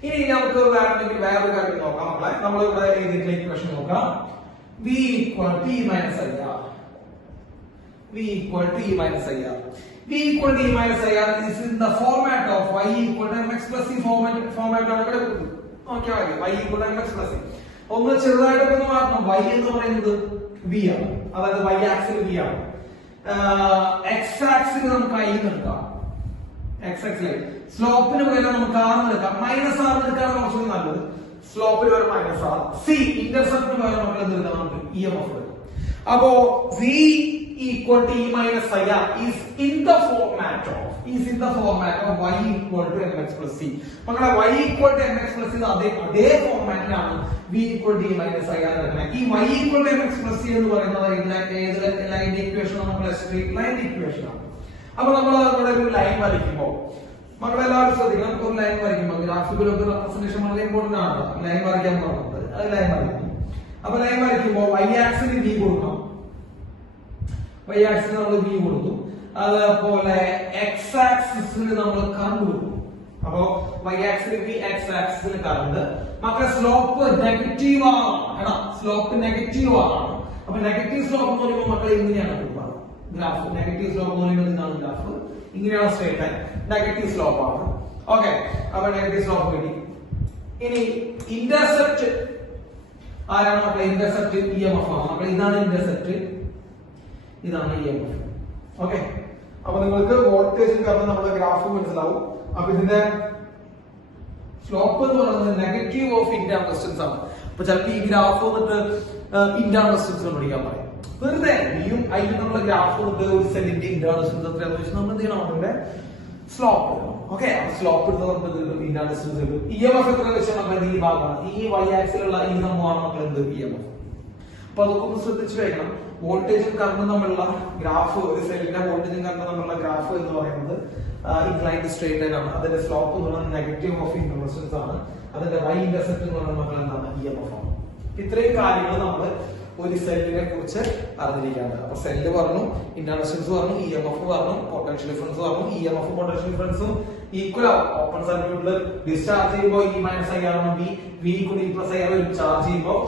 ഇനി നമുക്ക് വേറൊരു കാര്യം നോക്കാം മക്കളെ. നമ്മളിവിടെ എഴുതിയിട്ടുള്ള ഇക്വേഷൻ നോക്കാം. V equal to E minus IR. V equal to E minus IR. V equal to E minus IR is in the format of Y equal to mx plus C format ആണ് ഇവിടെ നോക്കിയാൽ മതി. Y equal to mx plus C. ഒന്ന് ചെറുതായിട്ടൊക്കെ ഒന്ന് മാറ്റണം. Y എന്ന് പറയുന്നത് V ആണ്, അതായത് Y ആക്സിൽ V ആണ്. X ആക്സിൽ നമുക്ക് I എടുക്കാം. X ആക്സിൽ സ്ലോപ്പിന് പകരം നമുക്ക് R എടുക്കാം. മൈനസ് R എടുക്കാണ് കുറച്ചുകൂടി നല്ലത്. സ്ലോപ്പിൽ ഒരു മൈനസ് R. C ഇന്റർസെപ്റ്റിന് പകരം നമുക്ക് എന്ത് എടുക്കാം, നമുക്ക് EMF എടുക്കാം. അപ്പോ V equal to E minus IR is in the format of Y equal to mx plus C. മക്കളെ Y equal to mx plus C അതേ ഫോർമാറ്റിലാണ് V equal to E minus IR എടുക്കുന്നത്. ഈ Y equal to mx plus C എന്ന് പറയുന്നത് ഏത് ലൈൻ ഇക്വേഷൻ നമ്മൾ സ്ട്രെയിറ്റ് ലൈൻ ഇക്വേഷൻ ആണ്. അപ്പൊ നമ്മൾ അവിടെ ഒരു ലൈൻ വരയ്ക്കുമ്പോൾ മക്കളെല്ലാവരും ശ്രദ്ധിക്കണം, ഒരു ലൈൻ വരയ്ക്കുമ്പോൾ ഗ്രാഫിക്കലൊക്കെ റെപ്രസെന്റേഷൻ വളരെ ഇമ്പോർട്ടന്റ് ആണ്. ലൈൻ വരയ്ക്കാൻ പോകുന്നത് അത് ലൈൻ വരയ്ക്കും. അപ്പൊ ലൈൻ വരയ്ക്കുമ്പോൾ Y ആക്സിന് V കൊടുക്കണം. Y ആക്സിന് നമ്മൾ V കൊടുത്തു. അതുപോലെ X ആക്സിസിന് നമ്മൾ കറന്റ് കൊടുക്കും. അപ്പോ Y ആക്സിന് V, X ആക്സിന് കറന്റ്. മക്കളെ സ്ലോപ്പ് നെഗറ്റീവ് ആണ് കേട്ടോ, സ്ലോപ്പ് നെഗറ്റീവ് ആണ്. അപ്പൊ നെഗറ്റീവ് സ്ലോപ്പ് എന്ന് പറയുമ്പോൾ മക്കളെ ഇങ്ങനെയാണ് കൊടുക്കുക ഗ്രാഫ്. നെഗറ്റീവ് സ്ലോപ്പ് എന്ന് പറയുമ്പോൾ ഇതാണ് ഗ്രാഫ്, ഇങ്ങനെയാണ് സ്ട്രേറ്റ് ലൈൻ. നെഗറ്റീവ് സ്ലോപ്പ് ആണ്. ഓക്കെ, അപ്പൊ നെഗറ്റീവ് സ്ലോപ്പ് കിട്ടി. ഇനി ഇന്റർസെപ്റ്റ് ആരാണ് മക്കളെ? ഇന്റർസെപ്റ്റ് EMF ആണ് മക്കളെ. ഇതാണ് ഇന്റർസെപ്റ്റ്, ഇതാണ് EMF. ഓക്കെ, അപ്പൊ നിങ്ങൾക്ക് വോൾട്ടേജ് കാരണം നമ്മുടെ ഗ്രാഫ് മനസ്സിലാവും. അപ്പൊ ഇതിന്റെ സ്ലോപ്പ് എന്ന് പറയുന്നത് നെഗറ്റീവ് ഓഫ് ഇന്റേണൽ റെസിസ്റ്റൻസ് ആണ്. അപ്പൊ ചിലപ്പോൾ ഈ ഗ്രാഫ് വന്നിട്ട് ഇന്റേണൽ റെസിസ്റ്റൻസ് കണ്ടുപിടിക്കാൻ പറയും. വെറുതെ Vയും Iയും നമ്മുടെ ഗ്രാഫ് വന്നിട്ട് ഒരു സെല്ലിന്റെ ഇന്റേണൽ റെസിസ്റ്റൻസ് എത്രയാണെന്ന് വെച്ചാൽ നമ്മൾ എന്ത് ചെയ്യണം, അതിന്റെ സ്ലോപ്പ്. ഓക്കെ, സ്ലോപ്പ് എടുത്ത് നമുക്ക് ഇന്റേണൽ റെസിസ്റ്റൻസ് കിട്ടും. EMF എത്ര വെച്ചാൽ നമ്മുടെ ഈ ഭാഗമാണ്, ഈ Y ആക്സിലുള്ള ഈ സംഭവമാണ് നമ്മൾ എന്ത് EMF. അപ്പൊ അതൊക്കെ ഒന്ന് ശ്രദ്ധിച്ചു വെക്കണം. വോൾട്ടേജും കറണ്ടും തമ്മിലുള്ള ഗ്രാഫ്, ഒരു സെല്ലിന്റെ വോൾട്ടേജും കറണ്ടും തമ്മിലുള്ള ഗ്രാഫ് എന്ന് പറയുന്നത് ഇൻക്ലൈൻഡ് സ്ട്രേറ്റ് ലൈൻ ആണ്. അതിന്റെ സ്ലോപ്പ് എന്ന് പറയുന്നത് നെഗറ്റീവ് ഓഫ് ഇന്റേണൽ റെസിസ്റ്റൻസ് ആണ്. അതിന്റെ Y ഇന്റർസെപ്റ്റ് എന്ന് പറയുന്നത് മക്കൾ എന്താണ്, EMF ആണ്. ഇത്രയും കാര്യങ്ങൾ നമ്മൾ ഒരു സെല്ലിനെ കുറിച്ച് അറിഞ്ഞിരിക്കാണ്ട്. അപ്പൊ സെല്ല് പറഞ്ഞു, ഇന്റേണൽ റെസിസ്റ്റൻസ് പറഞ്ഞു, EMF പറഞ്ഞു, പൊട്ടൻഷ്യൽ ഡിഫറൻസ് പറഞ്ഞു. EMF പൊട്ടൻഷ്യൽ ഡിഫറൻസും ഈക്വൽ ആവും. ഓപ്പൺ സർക്യൂട്ടിൽ ഡിസ്ചാർജ് ചെയ്യുമ്പോൾ E minus IR ആണ് V കൂടി E plus IR ചാർജ് ചെയ്യുമ്പോൾ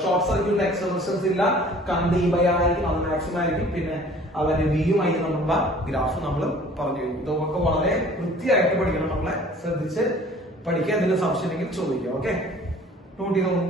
ഷോർട്ട് സർക്യൂട്ടിൽ എക്സ്റ്റേണൽ റെസിസ്റ്റൻസ് ഇല്ല, കറണ്ട് E by R ആയിരിക്കും, അത് മാക്സിമം ആയിരിക്കും. പിന്നെ അവന്റെ Vയും I നമ്മളുള്ള ഗ്രാഫ് നമ്മൾ പറഞ്ഞു. ഇതൊക്കെ വളരെ വൃത്തിയായിട്ട് പഠിക്കണം, നമ്മളെ ശ്രദ്ധിച്ച് പഠിക്കുക. എന്തെങ്കിലും സംശയം ഉണ്ടെങ്കിൽ ചോദിക്കുക. ഓക്കെ, നോട്ട് ചെയ്തോളൂ.